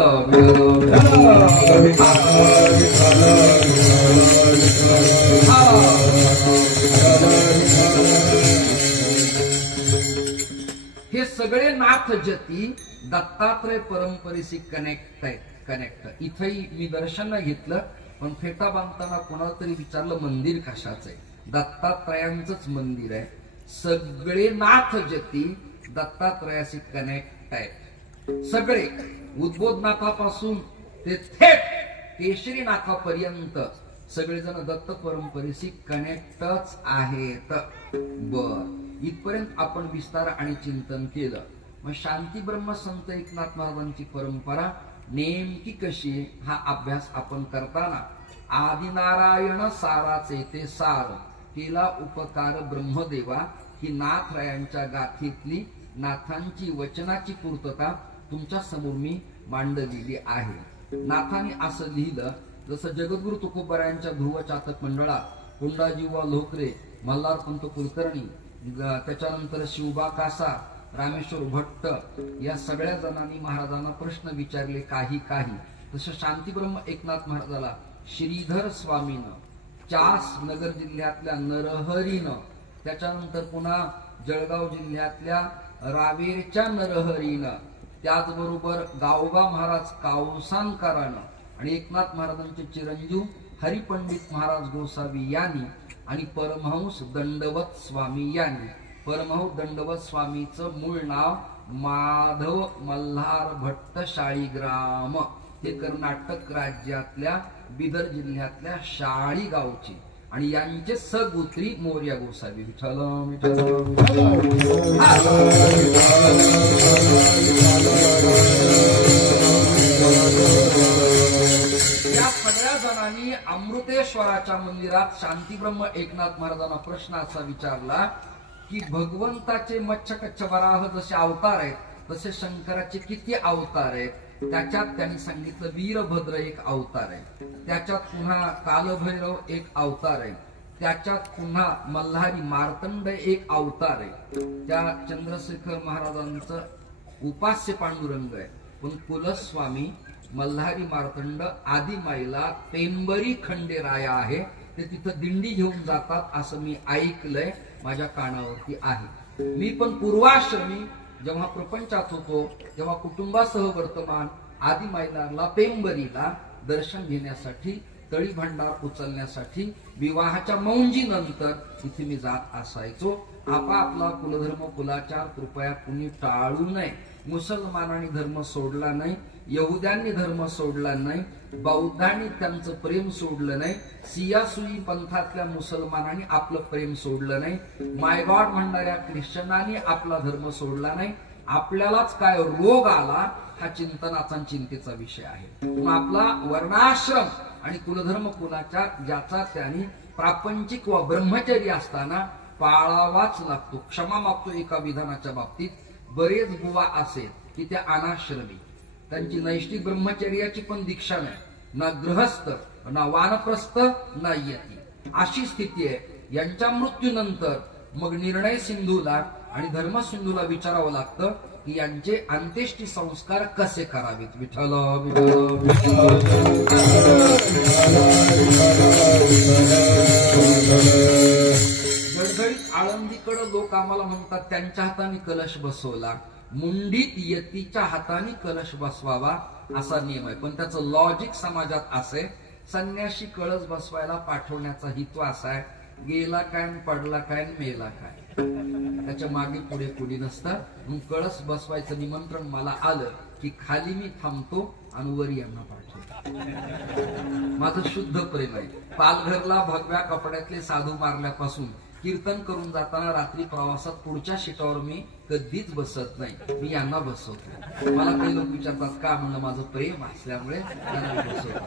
हे सगळे नाथ जती दत्तात्रय परंपरेशी कनेक्ट आहेत. कनेक्ट इथंही मी दर्शन घेतलं पण फेटा बांधताना कोणाला तरी विचारलं मंदिर कशाचं आहे. दत्तात्रयांचंच मंदिर आहे. सगळे नाथ जती दत्तात्रयाशी कनेक्ट आहेत. सगळे उद्बोधनाथापासून ते थेट केशरीनाथापर्यंत सगळेजण दत्त परंपरेशी कनेक्टच आहेत. बर इथपर्यंत आपण विस्तार आणि चिंतन केलं. मग शांती ब्रह्म संत एकनाथ महाराजांची परंपरा नेमकी कशी हा अभ्यास आपण करताना आदिनारायण साराचे ते सार केला उपकार ब्रह्मदेवा ही नाथरायांच्या गाथेतली नाथांची वचनाची पूर्तता तुमच्या समोर मी मांडलेली आहे. नाथांनी असं लिहिलं जसं जगद्गुरु तुकोबरायांच्या ध्रुव चातक मंडळात कोंडाजीवा लोकरे, मल्हारपंत कुलकर्णी, त्याच्यानंतर शिवबा कासा, रामेश्वर भट्ट या सगळ्या जणांनी महाराजांना प्रश्न विचारले काही तसं शांतीब्रह्म एकनाथ महाराजाला श्रीधर स्वामीनं, चास नगर जिल्ह्यातल्या नरहरीनं, त्याच्यानंतर पुन्हा जळगाव जिल्ह्यातल्या रावेरच्या नरहरीनं, त्याचबरोबर गावोबा महाराज कावसानकरानं आणि एकनाथ महाराजांचे चिरंजीव हरिपंडित महाराज गोसावी यांनी आणि परमहंस दंडवत स्वामी यांनी. परमहंस दंडवत स्वामीचं मूळ नाव माधव मल्हार भट्ट शाळीग्राम, हे कर्नाटक राज्यातल्या बिदर जिल्ह्यातल्या शाळी गावची, आणि यांचे सगोत्री मोर्या गोसावी. विठ्ठल या सगळ्या जणांनी अमृतेश्वराच्या मंदिरात शांतीब्रह्म एकनाथ महाराजांना प्रश्न असा विचारला की भगवंताचे मच्छकच्छ वराह जसे अवतार आहेत तसे शंकराचे किती अवतार आहेत. त्याच्यात त्यांनी सांगितलं वीरभद्र एक अवतार आहे, त्याच्यात पुन्हा कालभैरव एक अवतार आहे, त्याच्यात पुन्हा मल्हारी मार्तंड एक अवतार आहे. त्या चंद्रशेखर महाराजांचं उपास्य पांडुरंग आहे, पण कुलस्वामी मल्हारी मार्तंड आदिमाईला पेंबरी खंडेराया आहे, ते तिथं दिंडी घेऊन जातात असं मी ऐकलंय, माझ्या कानावरती आहे. मी पण पूर्वाश्रमी जेव्हा प्रपंचात होतो तेव्हा कुटुंबासह वर्तमान आदिमाईला पेंबरीला दर्शन घेण्यासाठी, तळी भांडार उचलण्यासाठी विवाहाच्या मौंजीनंतर तिथे मी जात असायचो. आपापला कुलधर्म कुलाचार कृपया कुणी टाळू नये. मुसलमानांनी धर्म सोडला नाही, यहुद्यांनी धर्म सोडला नाही, बौद्धांनी त्यांचं प्रेम सोडलं नाही, सियासुई पंथातल्या मुसलमानांनी आपलं प्रेम सोडलं नाही, मायगॉड म्हणणाऱ्या ख्रिश्चनांनी आपला धर्म सोडला नाही. आपल्यालाच काय रोग आला हा चिंतनाचा चिंतेचा विषय आहे. मग आपला वर्णाश्रम आणि कुलधर्म कुलाचार ज्याचा त्यांनी प्रापंचिक व ब्रह्मचर्य असताना पाळावाच लागतो. क्षमा मागतो एका विधानाच्या बाबतीत. बरेच बुवा असेल की त्या अनाश्रमी, त्यांची नैष्ठिक ब्रह्मचर्याची पण दीक्षा नाही, ना गृहस्थ ना वानप्रस्थ ना यती, अशी स्थिती आहे. यांच्या मृत्यूनंतर मग निर्णय सिंधूला आणि धर्म सिंधूला विचारावं लागतं की यांचे अंत्येष्टी संस्कार कसे करावेत. विठ्ठल गडगडीत आळंदीकडे लोक आम्हाला म्हणतात त्यांच्या हाताने कलश बसवला, मुंडीत यतीच्या हाताने कलश बसवावा असा नियम आहे. पण त्याचं लॉजिक समाजात असे, संन्याशी कळस बसवायला पाठवण्याचा हेतू असा आहे, गेला काय पडला काय मेला काय, त्याच्या मागे पुढे कुणी नसतं. मग कळस बसवायचं निमंत्रण मला आलं की खाली मी थांबतो आणि वर यांना पाठवतो. माझं शुद्ध प्रेम आहे. पालघरला भगव्या कपड्यातले साधू मारल्यापासून कीर्तन करून जाताना रात्री प्रवासात पुढच्या सीटावर मी कधीच बसत नाही, मी यांना बसवतो. मला काही लोक विचारतात का, म्हणलं माझं प्रेम असल्यामुळे यांना बसवतो.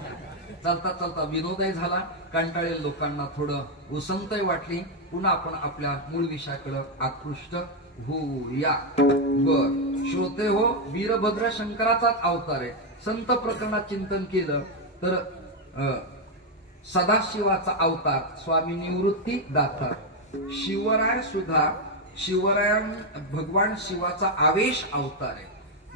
चालता चालता विनोदही झाला, कंटाळलेल्या लोकांना थोडं उसंतही वाटली. पुन्हा आपण आपल्या मूळ विषयाकडे आकृष्ट होऊया. बर श्रोते हो, वीरभद्र शंकराचाच अवतार आहे. संत प्रकरणात चिंतन केलं तर सदाशिवाचा अवतार स्वामी निवृत्ती दाता. शिवराय सुद्धा भगवान शिवाचा आवेश अवतार आहे.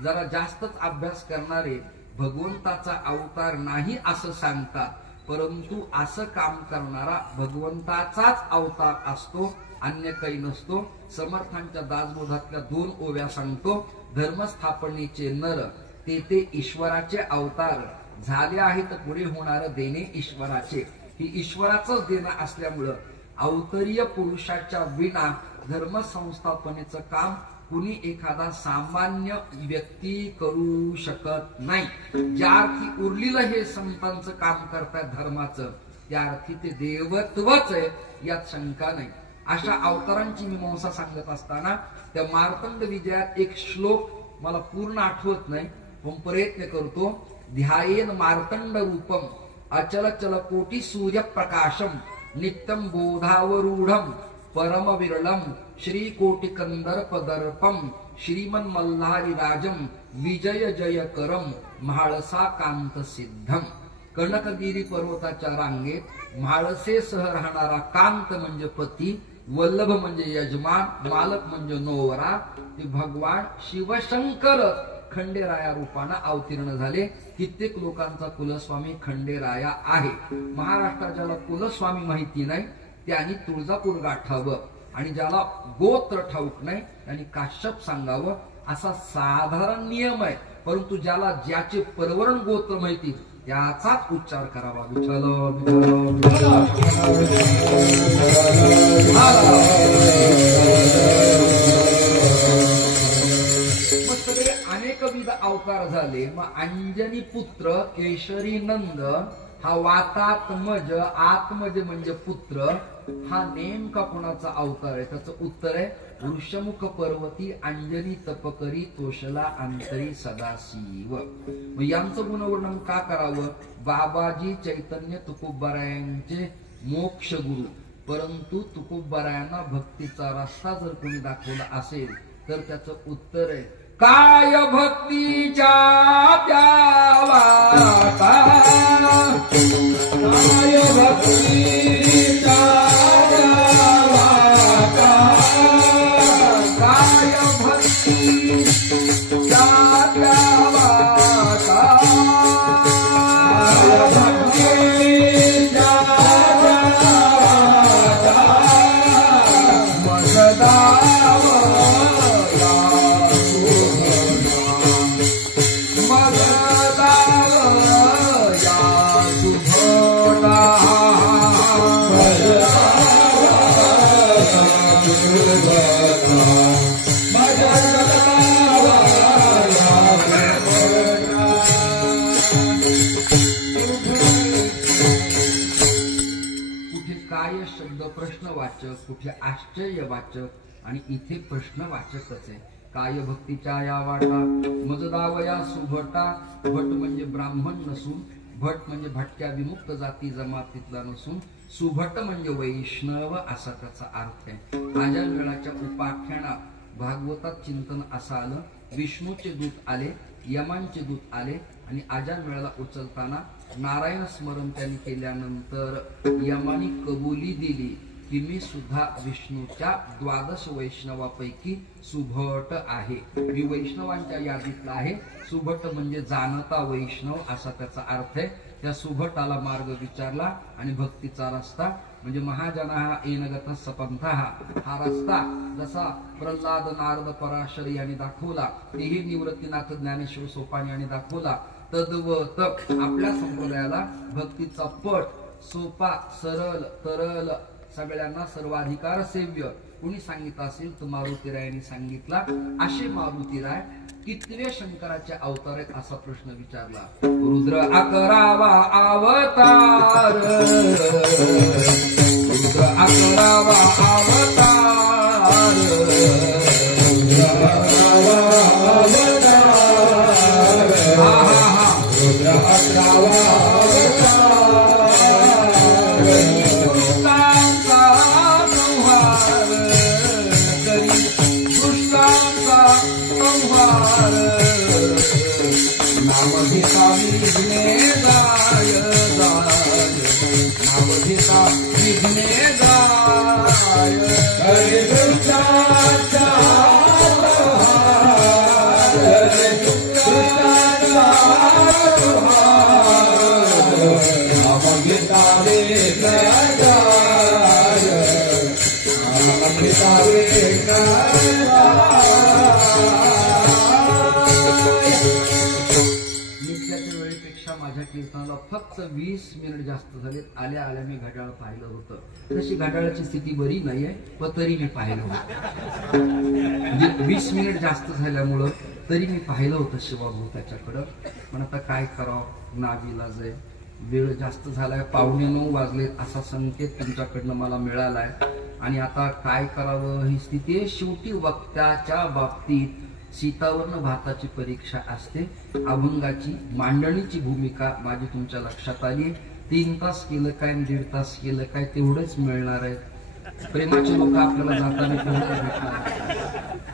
जरा जास्तच अभ्यास करणारे भगवंताचा अवतार नाही असं सांगतात, परंतु असं काम करणारा भगवंताचाच अवतार असतो, अन्य काही नसतो. समर्थांच्या दासबोधातल्या 2 ओव्या सांगतो. धर्मस्थापनेचे नर ते ईश्वराचे अवतार झाले आहेत, पुढे होणार देणे ईश्वराचे. ही ईश्वराचंच देणं असल्यामुळं अवतरीय पुरुषाच्या विना धर्म संस्थापनेचं काम कुणी एखादा सामान्य व्यक्ती करू शकत नाही. ज्या अर्थी उरलेलं हे संतांचं काम करतात धर्माचं, त्या अर्थी ते देवत्वच आहे, यात शंका नाही. अशा अवतारांची मीमांसा सांगत असताना त्या मार्तंड विजयात एक श्लोक मला पूर्ण आठवत नाही, पण प्रयत्न करतो. ध्यायेन मार्तंड रूपम अचल चल कोटी सूर्य प्रकाशम नित्यम बोधावरूढम परम विरलम श्री कोटि कंदर्प दर्पम श्रीमन मल्हारी राजम विजय जय करम म्हाळसा कांत सिद्धम. कनकगिरी पर्वताच्या रांगेत म्हाळसेसह राहणारा कांत म्हणजे पती, वल्लभ म्हणजे यजमान, मालक म्हणजे नोवरा. ते भगवान शिवशंकर खंडेराया रूपानं अवतीर्ण झाले. कित्येक लोकांचा कुलस्वामी खंडेराया आहे. महाराष्ट्रात ज्याला कुलस्वामी माहिती नाही त्यांनी तुळजापूर गाठावं आणि ज्याला गोत्र ठाऊक नाही त्यांनी काश्यप सांगावं असा साधारण नियम आहे. परंतु ज्याला ज्याचे परवरण गोत्र माहिती त्याचाच उच्चार करावा. विठ्ठल मग सगळे अनेकविध अवतार झाले. मग अंजनी पुत्र केशरी नंद हा वातात्मज, आत्मज म्हणजे पुत्र, हा नेमका कोणाचा अवतार आहे? त्याचं उत्तर आहे ऋषमुख पर्वती अंजनी तपकरी तोषला अंतरी सदाशिव. मग यांचं गुणवर्णन का करावं? बाबाजी चैतन्य तुकोबरायांचे मोक्ष गुरु, परंतु तुकोबरायांना भक्तीचा रस्ता जर कोणी दाखवला असेल तर त्याचं उत्तर आहे काय भक्तीच्या द्यावा, काय भक्तीच्या द्यावा, काय भक्तीच्या द्यावा, प्रश्नवाचक, कुठे आश्चर्यवाचक आणि इथे प्रश्नवाचकच आहे. काय भक्तीच्या या वाटा मज दावया सुभटा. भट म्हणजे ब्राह्मण नसून, भट म्हणजे भटक्या विमुक्त जाती जमातीतला नसून, सुभट म्हणजे वैष्णव असा त्याचा अर्थ आहे. आजन वेळाच्या उपाख्यानात भागवतात चिंतन असं आलं, विष्णूचे दूत आले, यमांचे दूत आले आणि आजन वेळेला उचलताना नारायण स्मरण त्यांनी केल्यानंतर यमानी कबुली दिली की मी सुद्धा विष्णूच्या 12 वैष्णवापैकी सुभट आहे, मी वैष्णवांच्या यादीतला आहे. सुभट म्हणजे जाणता वैष्णव असा त्याचा अर्थ आहे. त्या सुभटाला मार्ग विचारला आणि भक्तीचा रस्ता म्हणजे महाजना येनगत सपंथा, हा रस्ता जसा प्रल्हाद नारद पराशरी यांनी दाखवला, तेही निवृत्तीनाथ ज्ञानेश्वर सोपानी यांनी दाखवला, तद्वत आपल्या संप्रदायाला भक्तीचा पट सोपा, सरळ, तरल, सगळ्यांना सर्वाधिकार सेव्य कोणी सांगितलं असेल तर मारुतीरायांनी सांगितला. असे मारुतीराय कितवे शंकराचे अवतार आहेत असा प्रश्न विचारला. रुद्र 11वा अवतार, रुद्र 11वा अवतार, रुद्र 11वा अवतार, रुद्र 11वा फक्त 20 मिनिट जास्त झाले. आल्या आल्या मी घड्याळ पाहिलं होतं. तशी घड्याळाची स्थिती बरी नाहीये पण तरी मी पाहिलं होतं. म्हणजे 20 मिनिट जास्त झाल्यामुळं तरी मी पाहिलं होतं शिवाभाऊ त्याच्याकडं. पण आता काय करावं, नाविलाज आहे, वेळ जास्त झालाय, 8:45 वाजले असा संकेत तुमच्याकडनं मला मिळालाय आणि आता काय करावं ही स्थिती आहे. शेवटी वक्त्याच्या बाबतीत सीतावर्ण भाताची परीक्षा असते. अभंगाची मांडणीची भूमिका माझी तुमच्या लक्षात आली. 3 तास केलं काय, 1.5 तास केलं काय, तेवढंच मिळणार आहे. प्रेमाचे लोक आपल्याला जाताना तेवढंच भेटणार.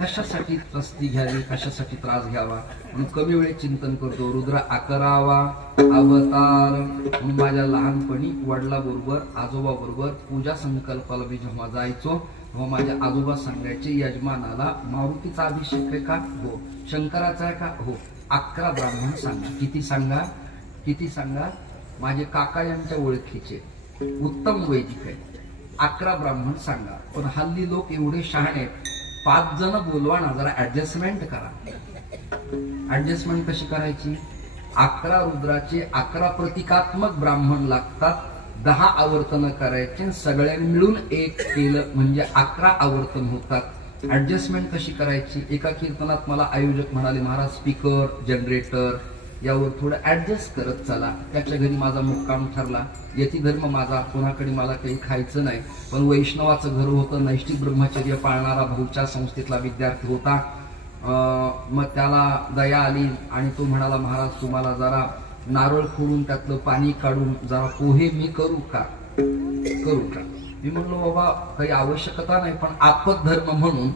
कशासाठी त्रस्ती घ्यावी, कशासाठी त्रास घ्यावा म्हणून कमी वेळेत चिंतन करतो. रुद्र 11वा अवतार म्हणून माझ्या लहानपणी वडिलाबरोबर आजोबा बरोबर पूजा संकल्पाला मी जेव्हा जायचो हो, माझे आजोबा सांगायचे यजमानाला मारुतीचा अभिषेक आहे का? हो. शंकराचा आहे का? हो. 11 ब्राह्मण सांगा. किती सांगा? माझे काका यांच्या ओळखीचे उत्तम वैदिक आहे. 11 ब्राह्मण सांगा. पण हल्ली लोक एवढे शहाणे आहेत, 5 जण बोलवा ना, जरा ऍडजस्टमेंट करा. ऍडजस्टमेंट कशी करायची? 11 रुद्राचे 11 प्रतिकात्मक ब्राह्मण लागतात. 10 आवर्तन करायचे, सगळ्यांनी मिळून एक केलं म्हणजे 11 आवर्तन होतात. ऍडजस्टमेंट कशी करायची? एका कीर्तनात मला आयोजक म्हणाले, महाराज स्पीकर जनरेटर यावर थोडं ऍडजस्ट करत चला. त्याच्या घरी माझा मुक्काम ठरला. यती धर्म माझा, कोणाकडे मला काही खायचं नाही, पण वैष्णवाचं घर होतं. नैष्टिक ब्रह्मचर्य पाळणारा भाऊच्या संस्थेतला विद्यार्थी होता. मग त्याला दया आली आणि तो म्हणाला, महाराज तुम्हाला जरा नारळ फोडून त्यातलं पाणी काढून जरा पोहे मी करू का? मी म्हणलो, बाबा काही आवश्यकता नाही, पण आपत धर्म म्हणून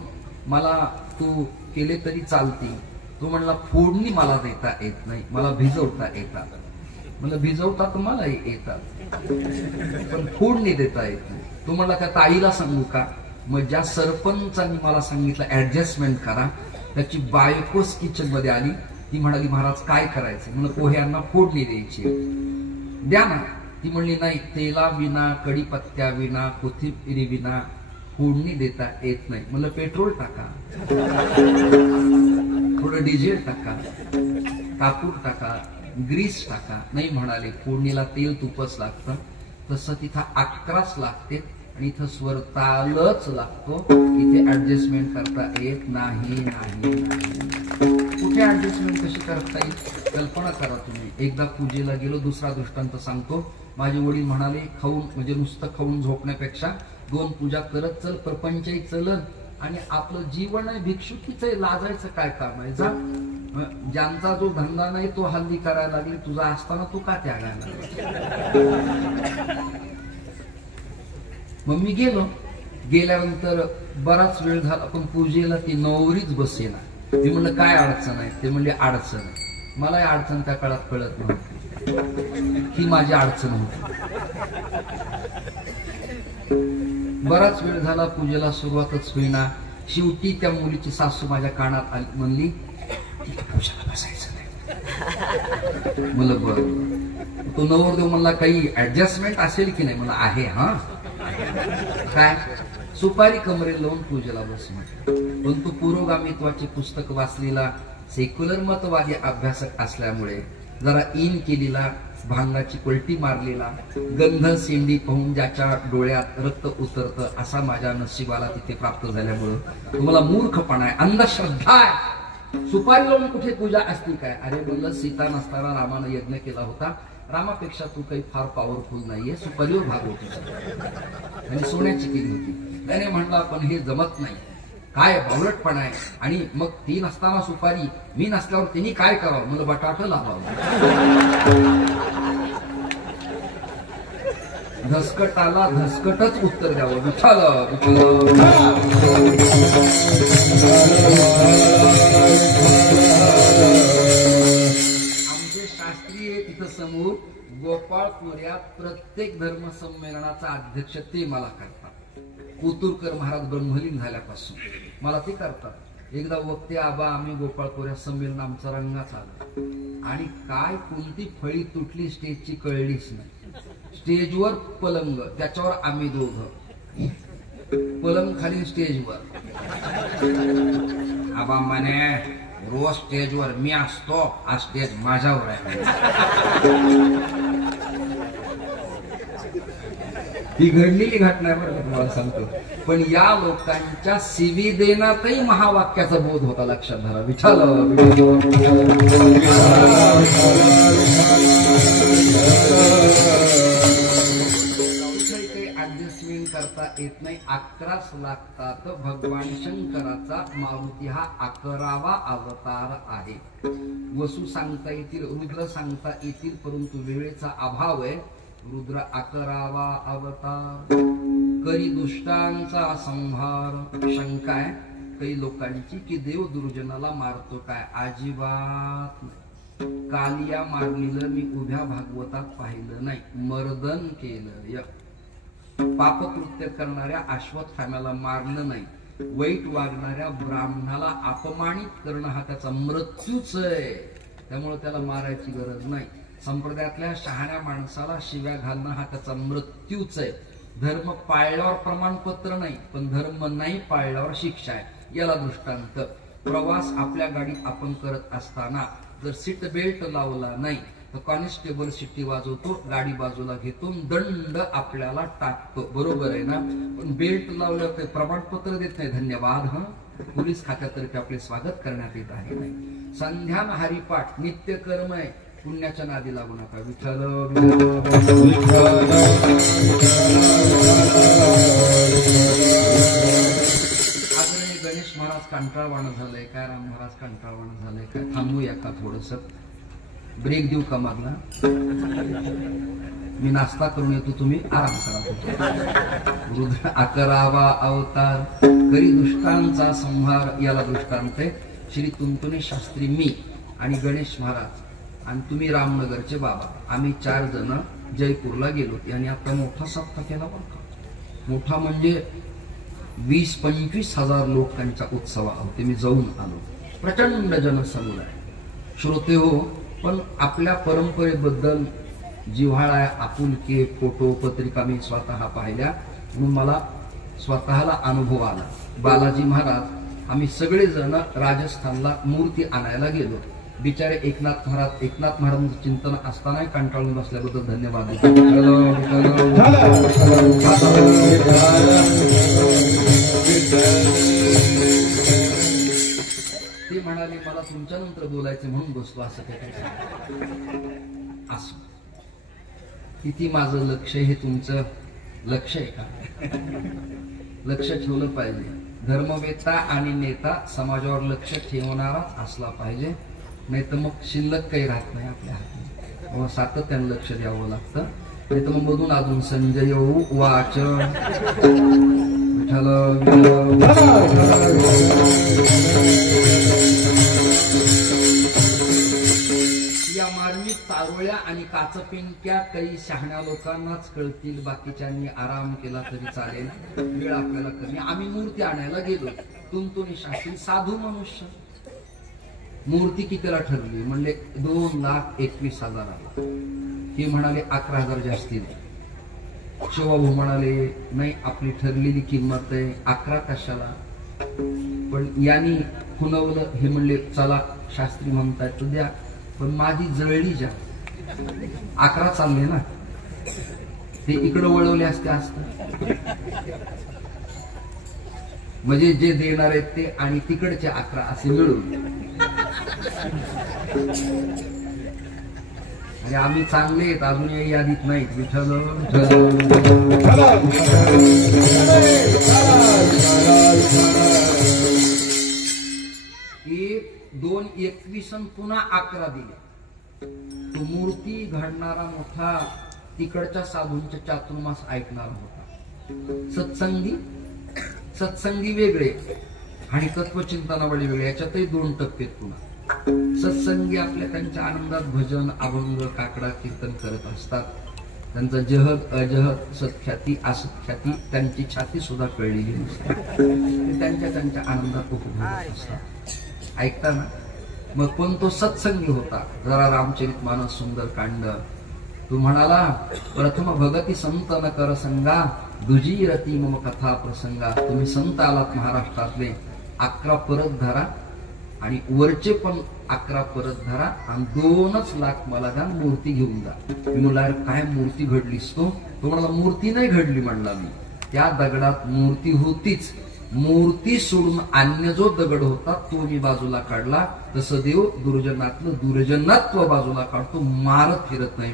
मला तू केले तरी चालतील. तो म्हणला, फोडणी मला देता येत नाही, मला भिजवता येतात. म्हणलं, भिजवता तर मला येतात, पण फोडणी देता येत नाही. तो म्हणला, त्या ताईला सांगू का? मग ज्या सरपंचांनी मला सांगितलं ऍडजस्टमेंट करा, त्याची बायकोच किचन मध्ये आली. ती म्हणाली, महाराज काय करायचं? म्हणलं, पोह्यांना फोडणी द्यायची. द्या ना. ती म्हणली, नाही, तेला विना, कढीपत्त्या विना, कोथिंबिरी विना फोडणी देता येत नाही. म्हणलं, पेट्रोल टाका, थोडं डिझेल टाका, कापूर टाका, ग्रीस टाका. नाही म्हणाले, फोडणीला तेल तुपच लागतं. तसं तिथं 11च लागते आणि इथं स्वर तालच लागतो. इथे ऍडजस्टमेंट करता येत नाही. कुठे ऍडजस्टमेंट कशी करता येईल? कल्पना करा तुम्ही. एकदा पूजेला गेलो. दुसरा दृष्टांत सांगतो. माझे वडील म्हणाले, खाऊन म्हणजे नुसतं खाऊन झोपण्यापेक्षा 2 पूजा करत चल, प्रपंचही चलन आणि आपलं जीवन आहे भिक्षुकीचं, लाजायचं काय काम आहे? जा. ज्यांचा जो धंदा नाही तो हल्ली करायला लागले, तुझा असताना तू का त्यागायला? मग मी गेलो. गेल्यानंतर बराच वेळ झाला, पण पूजेला ती नवरीच बसेना. मी म्हणलं, काय अडचण आहे? ते म्हणले, अडचण आहे. मला ही अडचण त्या काळात कळत नव्हती, ही माझी अडचण होती. बराच वेळ झाला, पूजेला सुरुवातच होईना. शेवटी त्या मुलीची सासू माझ्या कानात आली, म्हणली, पूजेला बसायचं नाही. म्हणलं, बरं. तो नवरदेव म्हणला, काही ऍडजस्टमेंट असेल की नाही? मला आहे. हा काय? सुपारी कमरेला लावून पूजेला बस म्हटलं. पण तो पुरोगामित्वाचे पुस्तक वाचलेला सेक्युलर मतवादी अभ्यासक असल्यामुळे जरा इन केलेला, भांगाची पलटी मारलेला, गंध शेंडी पाहून ज्याच्या डोळ्यात रक्त उतरतं असा माझ्या नशिबाला तिथे प्राप्त झाल्यामुळं तुम्हाला मूर्खपणा आहे, अंधश्रद्धा आहे. सुपारी लावून कुठे पूजा असती काय? अरे म्हणलं, सीता नसताना रामानं यज्ञ केला होता. रामापेक्षा तू काही फार पॉवरफुल नाहीये. सुपारीवर भागवतो आणि सोन्याची केली होती. त्याने म्हणला, पण हे जमत नाही, काय बावळटपणा आहे. आणि मग ती नसताना सुपारी, मी नसल्यावर तिने काय करावं? मला बटाट लावावं. धसकटाला धसकटच उत्तर द्यावं. विठ्ठल आमचे शास्त्रीय तिथं समोर गोपाळपुऱ्यात प्रत्येक धर्म संमेलनाचा अध्यक्ष ते मला करतात. कोतुरकर महाराज ब्रह्मलीन झाल्यापासून मला ते करतात. एकदा वक्ते आबा, आम्ही गोपाळपुऱ्या संमेलन, आमचा रंगाच आला आणि काय कोणती फळी तुटली स्टेजची कळलीच नाही. स्टेजवर पलंग, त्याच्यावर आम्ही दोघं, पलंग खाली स्टेजवर. आबा म्हणे, रोज स्टेजवर मी असतो, आज स्टेज माझ्यावर आहे. ही घडलेली घटना आहे तुम्हाला सांगतो. पण या लोकांच्या सिविदेनातही महावाक्याचा बोध होता, लक्षात धरा. विठ्ठल ऍडजस्टमेंट करता येत नाही. 11च लागतात. भगवान शंकराचा मारुती हा 11वा अवतार आहे. वसू सांगता येतील, रुद्र सांगता येतील, परंतु वेळेचा अभाव आहे. रुद्र 11वा अवतार. करी दुष्टांचा संहार. शंका आहे काही लोकांची की देव दुर्जनाला मारतो काय? अजिबात नाही. कालिया मारलेलं मी उभ्या भागवतात पाहिलं नाही, मर्दन केलं. पापकृत्य करणाऱ्या अश्वत्थाम्याला मारलं नाही, वाईट वागणाऱ्या ब्राह्मणाला अपमानित करणं हा त्याचा मृत्यूच आहे, त्यामुळे त्याला मारायची गरज नाही. संप्रदायातल्या शहाण्या माणसाला शिव्या घालणं हा त्याचा मृत्यूच आहे. धर्म पाळल्यावर प्रमाणपत्र नाही, पण धर्म नाही पाळल्यावर शिक्षा आहे. याला दृष्टांत, प्रवास आपल्या गाडीत आपण करत असताना जर सीट बेल्ट लावला नाही तर कॉन्स्टेबल शिट्टी वाजवतो, गाडी बाजूला घेतो, दंड आपल्याला टाकतो, बरोबर आहे ना. पण बेल्ट लावलं ते प्रमाणपत्र देत नाही, धन्यवाद पोलीस खात्यातर्फे आपले स्वागत करण्यात येत आहे. नाही संध्यान हरिपाठ नित्य कर्म आहे, पुण्याच्या नादी लागू नका. विठ्ठल अजूनही गणेश महाराज कंटाळवाणं झालंय काय, राम महाराज कंटाळवाणं झालंय काय, थांबूया का थोडस, ब्रेक देऊ का मागला, मी नाश्ता करून येतो, तुम्ही आराम करा. रुद्र अकरावा अवतार करी दुष्टांचा संहार, याला दृष्टांत आहे. श्री तुंतुणे शास्त्री मी आणि गणेश महाराज आणि तुम्ही रामनगरचे बाबा, आम्ही 4 जण जयपूरला गेलो. यांनी आता मोठा सप्ताह केला बरं का, मोठा म्हणजे 20-25 हजार लोक त्यांच्या उत्सवात, मी जाऊन आलो. प्रचंड जनसमुदाय श्रोते हो. पण आपल्या परंपरेबद्दल जिव्हाळा, आपुलकी, फोटो पत्रिका मी स्वतः पाहिल्या, म्हणून मला स्वतःला अनुभव आला. बालाजी महाराज आम्ही सगळेजण राजस्थानला मूर्ती आणायला गेलो. बिचारे एकनाथ महाराजांचं चिंतन असताना कंटाळून बसल्याबद्दल धन्यवाद. ते म्हणाले मला तुमच्या नंतर बोलायचं म्हणून बसलो, असं काही असो. किती माझं लक्ष हे तुमचं लक्ष आहे का? लक्ष ठेवलं पाहिजे. धर्मवेत्ता आणि नेता समाजावर लक्ष ठेवणाराच असला पाहिजे, नाही तर मग शिल्लक काही राहत नाही आपल्या हाती. सातत्यानं लक्ष द्यावं लागतं, नाही तर मग मधून अजून संजय वाच विठ्ठल. या मार्मिक चारोळ्या आणि काचपिंक्या काही शहाण्या लोकांनाच कळतील, बाकीच्यांनी आराम केला तरी चालेल, वेळ आपल्याला कमी. आम्ही मूर्ती आणायला गेलो. तुंतुणे शास्त्री साधू मनुष्य. मूर्ती कितीला ठरली म्हणले 2,21,000. हे म्हणाले 11,000 जास्ती नाही. शिवभाऊ म्हणाले नाही, आपली ठरलेली किंमत आहे, 11 कशाला. पण यांनी खुणवलं. हे म्हणले चला शास्त्री म्हणताय तू द्या, पण माझी जळली ज्या 11 चालले ना, ते इकडं वळवले असते असतं. म्हणजे जे देणार आहेत ते आणि तिकडचे 11 असे मिळून. आणि आम्ही चांगले आहेत, अजून या यादीत नाहीत. विठ्ठल एक 2,21 पुन्हा 11 दिले. तो मूर्ती घडणारा मोठा तिकडच्या साधूंच्या चातुर्मास ऐकणारा होता. सत्संगी वेगळे आणि तत्वचिंतनावळी वेगळे, याच्यातही 2 टप्पे. पुन्हा सत्संगी आपल्या त्यांच्या आनंदात भजन, अभंग, काकडा, कीर्तन करत असतात. त्यांचा जहद अजहद, सत्ख्याती असत्ख्याती त्यांची छाती सुद्धा कळलेली नसते. त्यांच्या आनंदात उपभोगत असतात. ऐकताना मग पण तो सत्संगी होता. जरा रामचरितमानस सुंदर कांड तू म्हणाला, प्रथम भगती संत न कर संगा, दुजी रती मम कथा प्रसंगा. तुम्ही संत आलात महाराष्ट्रातले, 11 परत धरा आणि वरचे पण 11 परत धरा आणि 2 लाख मला द्या, मूर्ती घेऊन जा. मी म्हणला काय मूर्ती घडलीस तू? तो म्हणाला मूर्ती नाही घडली. म्हणला मी त्या दगडात मूर्ती होतीच, मूर्ती सोडून अन्य जो दगड होता तो मी बाजूला काढला. तसं देव दुर्जनातलं दुर्जनत्व बाजूला काढतो, मारत फिरत नाही.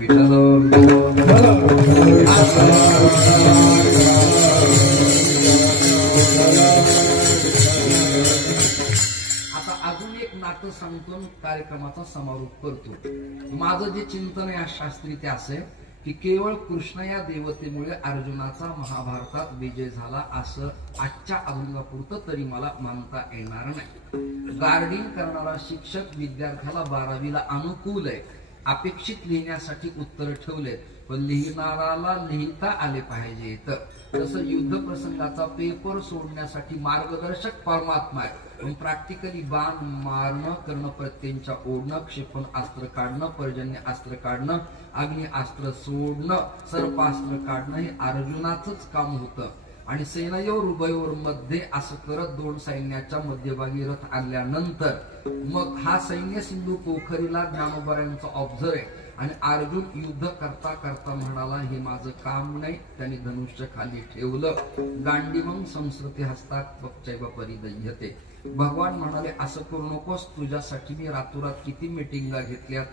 आता अजून एक नातं सांगतो, कार्यक्रमाचा समारोप करतो. माझं जे चिंतन आहे शास्त्री ते असे की केवळ कृष्ण या देवतेमुळे अर्जुनाचा महाभारतात विजय झाला असं आजच्या अभंगापुरतं तरी मला मानता येणार नाही. गार्डिंग करणारा शिक्षक विद्यार्थ्याला 12वीला अनुकूल आहे, अपेक्षित लिहिण्यासाठी उत्तर ठेवले, पण लिहिणाराला लिहिता आले पाहिजे. तसं युद्ध प्रसंगाचा पेपर सोडण्यासाठी मार्गदर्शक परमात्मा आहे, पण प्रॅक्टिकली बाण मारणं, कर्ण प्रत्ययांच्या ओढणं, क्षेपणास्त्र काढणं, पर्जन्य अस्त्र काढणं, अग्निअस्त्र सोडणं, सर्पास्त्र काढणं हे अर्जुनाचंच काम होतं. आणि सेनयोर उभयोर मध्ये असं करत दोन सैन्याच्या मध्यभागी रथ आणल्यानंतर मग हा सैन्य सिंधू पोखरीला ज्ञानोबा ऑब्झर्व आहे. आणि अर्जुन युद्ध करता करता म्हणाला, हे माझं काम नाही. त्यांनी धनुष्य खाली ठेवलं. गांडी मग संस्कृती हस्तात वक्चैव परिदह्यते. भगवान म्हणाले, असं करू नकोस. तुझ्यासाठी मी रातोरात किती मिटिंगा घेतल्यात,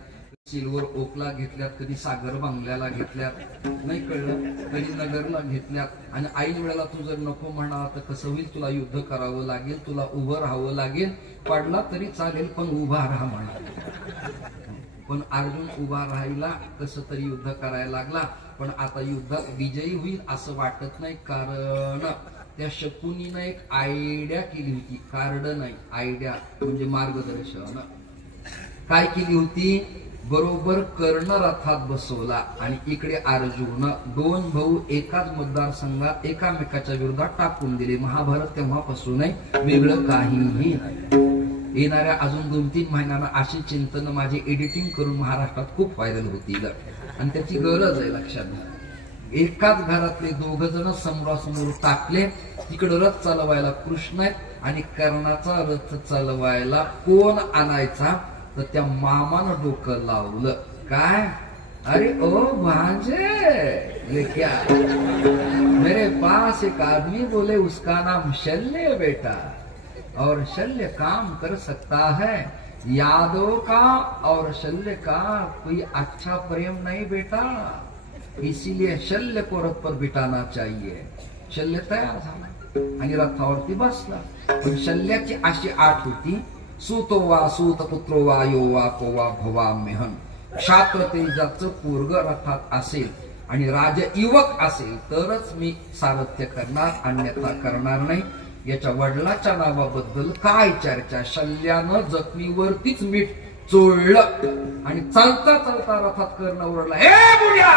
सिल्वर ओकला घेतल्यात, कधी सागर बांगल्याला घेतल्यात, नाही कळलं, कधी नगरला घेतल्यात. आणि ऐन वेळेला तू जर नको म्हणाला तर कसं होईल? तुला युद्ध करावं लागेल, तुला उभं राहावं लागेल. पडला तरी चालेल पण उभा राहा म्हणा. पण अर्जुन उभा राहायला कसं तरी युद्ध करायला लागला. पण आता युद्धात विजयी होईल असं वाटत नाही, कारण त्या शकुनीनं एक आयडिया केली होती. कार्ड नाही, आयडिया म्हणजे मार्गदर्शन. काय केली होती? बरोबर कर्ण रथात बसवला आणि इकडे अर्जुन, दोन भाऊ एकाच मतदारसंघात एकामेकाच्या विरोधात टाकून दिले. महाभारत तेव्हापासून वेगळं काहीही नाही. येणाऱ्या अजून 2-3 महिन्यांना अशी चिंतन माझी एडिटिंग करून महाराष्ट्रात खूप व्हायरल होतील आणि त्याची गरज आहे. लक्षात घ्या, एकाच घरातले 2 जण समोरासमोर टाकले. तिकडे रथ चालवायला कृष्ण आहेत आणि कर्णाचा रथ चालवायला कोण आणायचा? तर त्या मामानं डोकं लावलं. काय? अरे ओ भांजे, ये क्या? मेरे पास एक आदमी बोले उसका नाम शल्य बेटा, और शल्य काम कर सकता है. यादव का और शल्य का कोई अच्छा प्रेम नहीं बेटा, इसीलिए शल्य को रथ पर बिठाना चाहिए. शल्य तयार झाला आणि रथावरती बसला. पण शल्याची अशी आठ होती, सूतो वा सूत पुत्रो वा यो वा को वा भवाम्यहं. क्षात्र तेजाचं पोरग रथात असेल आणि राज युवक असेल तरच मी सारथ्य करणार, अन्यथा करणार नाही. याच्या वडिलाच्या नावाबद्दल काय चर्चा? शल्यानं जखमीवरतीच मीठ चोळलं आणि चालता चालता रथात कर्ण ओरडला, ए बुड्या!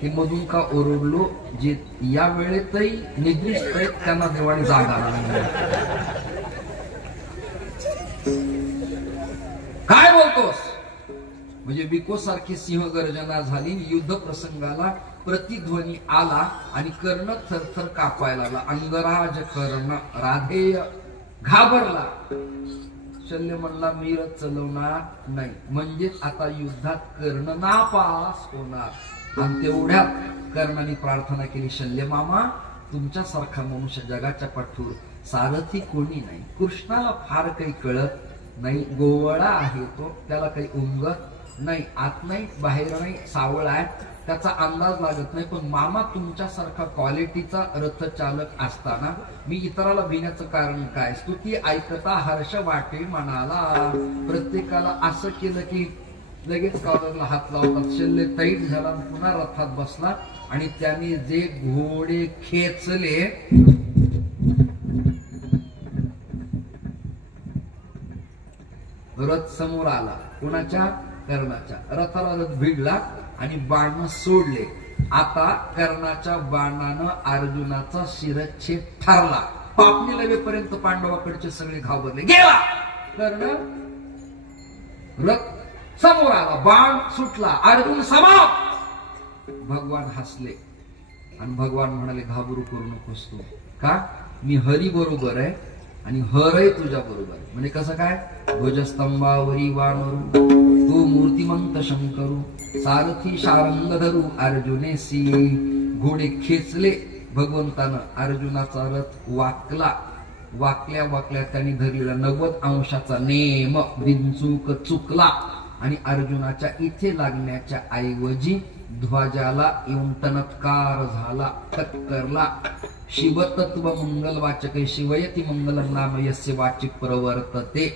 हे मधून का ओरडलो? जे या वेळेतही निद्रिस्त आहेत त्यांना देवाने जागा नाही. काय बोलतोस? म्हणजे बिको सारखी सिंह गर्जना झाली. युद्ध प्रसंगाला प्रतिध्वनी आला आणि कर्ण थरथर कापायला लागला. अंगराज कर्ण राधेय घाबरला. शल्य म्हणला, मी रथ चालवणार नाही. म्हणजेच आता युद्धात कर्ण नापास होणार. आणि तेवढ्यात कर्णाने प्रार्थना केली, शल्य मामा, तुमच्यासारखा मनुष्य जगाच्या पाठीवर सारथी कोणी नाही. कृष्णाला फार काही कळत नाही, गोवळा आहे तो, त्याला काही उमगत नाही, आत नाही बाहेर नाही, सावळ आहे, त्याचा अंदाज लागत नाही. पण मामा तुमच्यासारखा क्वालिटीचा रथ चालक असताना मी इतराला भिण्याचं कारण काय? स्तुती ऐकता हर्ष वाटे मनाला. प्रत्येकाला असं केलं की लगेच कॉलरला हात लावतात. शल्य तैट झाला, पुन्हा रथात बसला आणि त्याने जे घोडे खेचले, रथ समोर आला. कुणाच्या? कर्णाच्या. रथाला रथ भिडला आणि बाण सोडले. आता कर्णाच्या बाणानं अर्जुनाचा शिरच्छेद ठरला. पापणी लवेपर्यंत पांडवाकडचे सगळे घाबरले. गेला कर्ण, रथ समोर आला, बाण सुटला, अर्जुन समाप्त. भगवान हसले आणि भगवान म्हणाले, घाबरू करू नकोस तू. का? मी हरी बरोबर आहे आणि हरही तुझ्या बरोबर आहे. म्हणजे कसं काय? ध्वजस्तंभावरी वानरू, तू मूर्तिमंत शंकरू, सारथी शारंग धरू अर्जुनेसी. घोडे खेचले भगवंतानं. अर्जुनाचा रथ वाकला. वाकल्या वाकल्या त्यांनी धरलेला 90 अंशाचा नेम बिनचूक चुकला आणि अर्जुनाच्या इथे लागण्याच्या ऐवजी ध्वजाला येऊन टनत्कार झाला, टक्करला. शिवतत्व मंगल वाचक शिवयती मंगलम नाम यस्य वाचिक प्रवर्तते.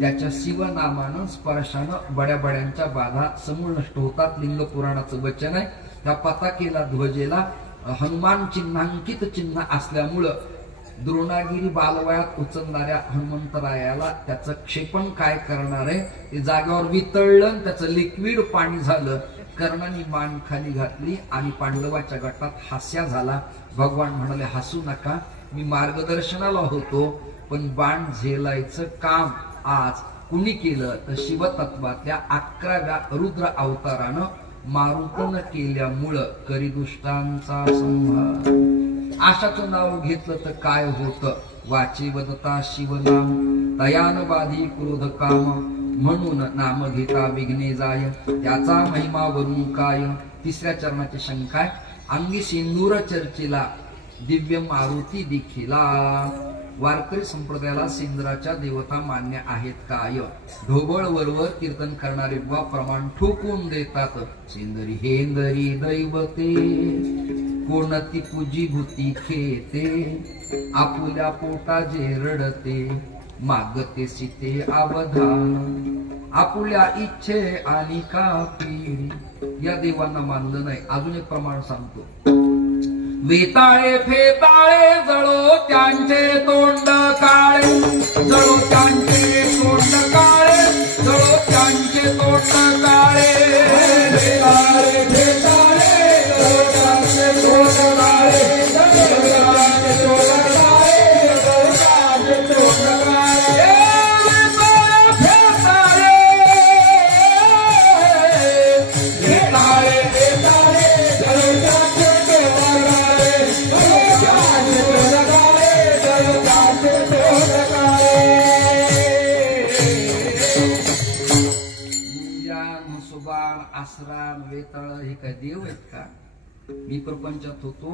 त्याच्या शिवनामानं स्पर्शानं बड्या बड्यांच्या बाधा समूळ नष्ट होतात. लिंग पुराणाचं वचन आहे. त्या पताकेला ध्वजेला हनुमान चिन्हांकित चिन्ह असल्यामुळं द्रोणागिरी बालवयात उचलणाऱ्या हनुमंतरायाला त्याचं क्षेपण काय करणार आहे ते जागेवर वितळलं, त्याचं लिक्विड पाणी झालं. कर्णाने मान खाली घातली आणि पांडवाच्या गटात हास्य झाला. भगवान म्हणाले, हसू नका, मी मार्गदर्शनाला होतो, पण बाण झेलायचं काम आज कुणी केलं तर शिवतत्वातल्या 11व्या रुद्र अवतारानं मारुतीनं केल्यामुळं करिदुष्टांचा संहार. आशाचं नाव घेतलं तर काय होतं, वाची वदता शिवनाम तयान बाधी क्रोध काम, म्हणून नाम घेता विघ्ने जाय, त्याचा महिमा वरून काय. तिसऱ्या चरणाची शंका आहे, अंगी सिंदूर चर्चेला दिव्य मारुती दिखिला. वारकरी संप्रदायाला सिंदूराच्या देवता मान्य आहेत काय. ढोबळ वरवर कीर्तन करणारे बुवा प्रमाण ठोकून देतात. सिंदरी हेंदरी दैवते कोणती पूजी भूती खेते, आपुल्या पोटा जे रडते मागते सीते अवधान, आपुल्या इच्छे आणि का पीडी. या देवांना मानलं नाही. अजून एक प्रमाण सांगतो, वेताळे फेताळे जळो त्यांचे तोंड काळे, जळो त्यांचे तोंड काळे, जळो त्यांचे तोंड काळे. वेताळे फेताळे जळो त्यांचे तोंड काळे, जळो त्यांचे तोंड काळे, जळो त्यांचे तोंड काळे. वेताळे फेताळे जळो त्यांचे आसरान वेताळ हे काय देव आहेत का. मी प्रपंचात होतो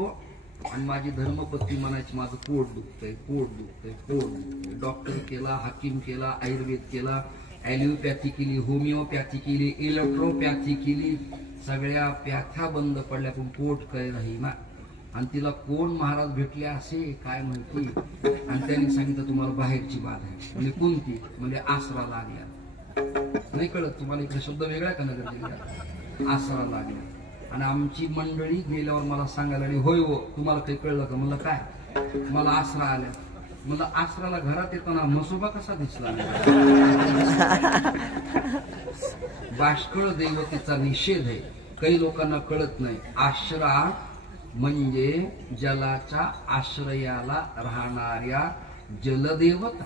आणि माझी धर्मपत्नी म्हणायची, माझं पोट दुखतंय, पोट दुखतंय, पोट दुखतंय. डॉक्टर केला, हाकीम केला, आयुर्वेद केला, ॲलिओपॅथी केली, होमिओपॅथी केली, इलेक्ट्रोपॅथी केली, सगळ्या प्याथ्या बंद पडल्या, पण पोट काय नाही ना. आणि तिला कोण महाराज भेटले असे काय म्हणते, आणि त्यांनी सांगितलं तुम्हाला बाहेरची बाध आहे. म्हणजे कोणती, म्हणजे आसरा लागल्या. नाही कळत तुम्हाला, इकडे शब्द वेगळा का नगर जिल्ह्यात, आसरा लागला. आणि आमची मंडळी गेल्यावर मला सांगायला लागली, होय हो तुम्हाला काही कळलं का. म्हणलं काय, मला आसरा आल्या. म्हणलं आसराला घरात येताना मसोबा कसा दिसला. बाष्कळ देवतेचा निषेध आहे. काही लोकांना कळत नाही. आश्रा म्हणजे जलाच्या आश्रयाला राहणाऱ्या जलदेवता.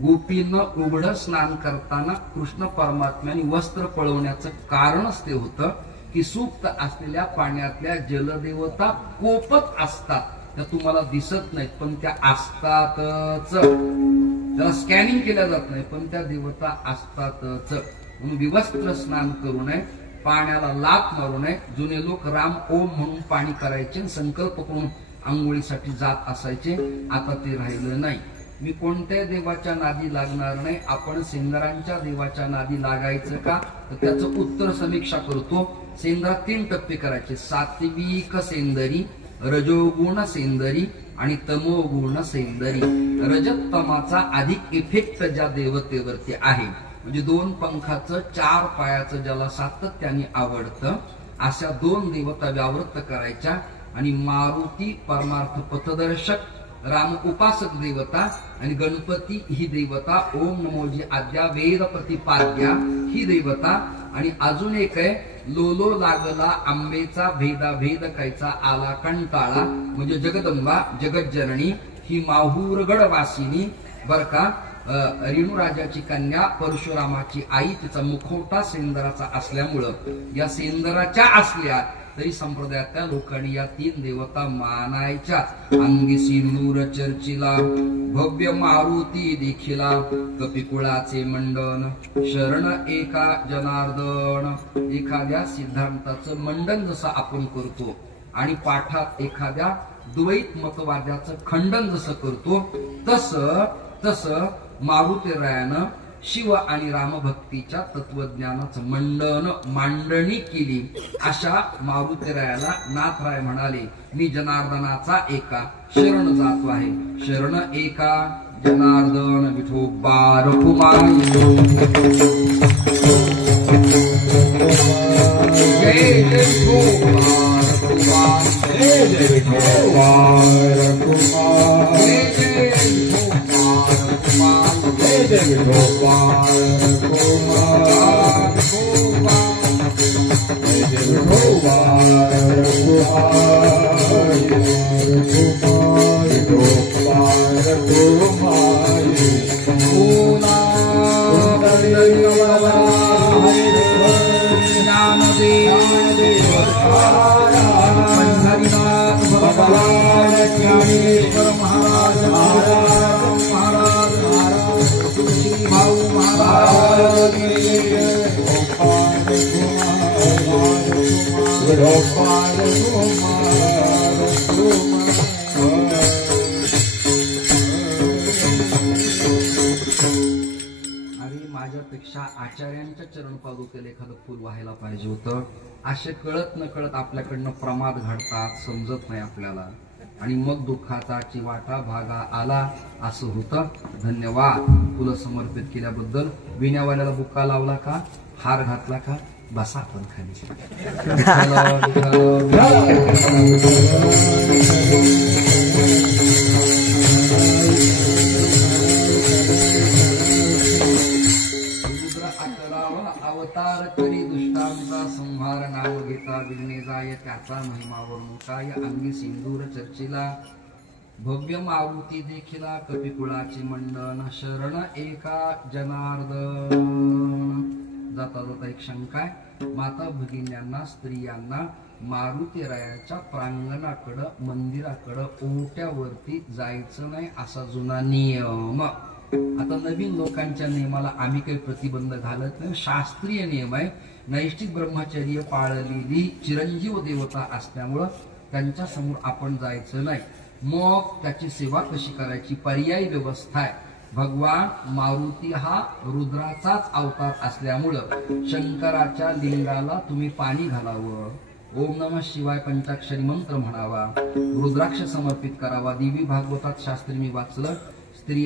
गोपीनं उघड स्नान करताना कृष्ण परमात्म्याने वस्त्र पळवण्याचं कारणच ते होतं की सुप्त असलेल्या पाण्यातल्या जलदेवता कोपत असतात. त्या तुम्हाला दिसत नाहीत पण त्या असतातच. त्याला स्कॅनिंग केल्या जात नाही पण त्या देवता असतातच. म्हणून विवस्त्र स्नान करू नये, पाण्याला लाथ मारू नये. जुने लोक राम ओम म्हणून पाणी करायचे, संकल्प करून आंघोळीसाठी जात असायचे. आता ते राहिलं नाही. मी कोणत्या देवाच्या नादी लागणार नाही. आपण सेंदरांच्या देवाच्या नादी लागायचं का, तर त्याचं उत्तर समीक्षा करतो. सेंदरात 3 टप्पे करायचे, सात्विक सेंदरी, रजोगुण सेंदरी आणि तमोगुण सेंदरी. रजतमाचा अधिक इफेक्ट ज्या देवतेवरती आहे, म्हणजे 2 पंखाचं 4 पायाचं ज्याला सातत्याने आवडतं, अशा 2 देवता व्यावृत्त करायच्या. आणि मारुती परमार्थ पथदर्शक, राम उपासक देवता आणि गणपती ही देवता, ओम नमोजी आद्या वेद प्रतिपाद्या ही देवता. आणि अजून एक आहे, लोलो लागला आंबेचा भेदा भेद कैचा आला कंटाळा, म्हणजे जगदंबा जगज्जननी ही माहूरगड वासिनी बर का. रेणुराजाची कन्या, परशुरामाची आई, तिचा मुखवटा सेंदराचा असल्यामुळं या सेंदराच्या असल्या तरी संप्रदायातल्या लोकांनी या 3 देवता मानायच्या. अंगी सिंदूर चर्चिला भव्य मारुती देखिला, कपिकुळाचे मंडन शरण एका जनार्दन. एखाद्या सिद्धांताचं मंडन जसं आपण करतो आणि पाठात एखाद्या द्वैत मतवाद्याचं खंडन जसं करतो, तसं मारुतीरायानं शिव आणि रामभक्तीच्या तत्वज्ञानाचं मांडणी केली. अशा मारुतीरायाला नाथराय म्हणाले, मी जनार्दनाचा एका शरण जातो आहे. शरण एका जनार्दन विठोबा रखुमाई. जय जय विठोबा रखुमाई. जय विठोबार कुमार जय विठोबार कुमार जय विठोबार माझ्यापेक्षा आचार्यांच्या चरण पादुकेला एखादं फुल व्हायला पाहिजे होतं. असे कळत न कळत आपल्याकडनं प्रमाद घडतात, समजत नाही आपल्याला, आणि मग दुःखाचा चिवाटा भागा आला असं होतं. धन्यवाद फुलं समर्पित केल्याबद्दल. विण्यावाल्याला बुक्का लावला का, हार घातला का, बसा आपण खाली. अवतार करी दुष्टांचा संहार नाव घेता विघ्ने जाय त्याचा महिमावर मोठाय अंगी सिंदूर चर्चिला भव्य मारुती देखिला कपिकुळाचे मंडन शरण एका जनार्दन. जाता जाता एक शंका आहे. माता भगिन्यांना स्त्रियांना मारुतीरायाच्या प्रांगणाकडं मंदिराकडं ओट्यावरती जायचं नाही असा जुना नियम. आता नवीन लोकांच्या नियमाला आम्ही काही प्रतिबंध घालत नाही. शास्त्रीय नियम आहे. नैष्ठिक ब्रह्मचर्य पाळलेली चिरंजीव देवता असल्यामुळं त्यांच्या समोर आपण जायचं नाही. मग त्याची सेवा कशी करायची, पर्यायी व्यवस्था आहे. भगवान मारुती हा रुद्राचाच अवतार असल्यामुळं शंकराच्या लिंगाला तुम्ही पाणी घालावं, ओम नमः शिवाय पंचाक्षरी मंत्र म्हणावा, रुद्राक्ष समर्पित करावा. देवी भागवतात शास्त्री मी वाचलं. स्त्रिया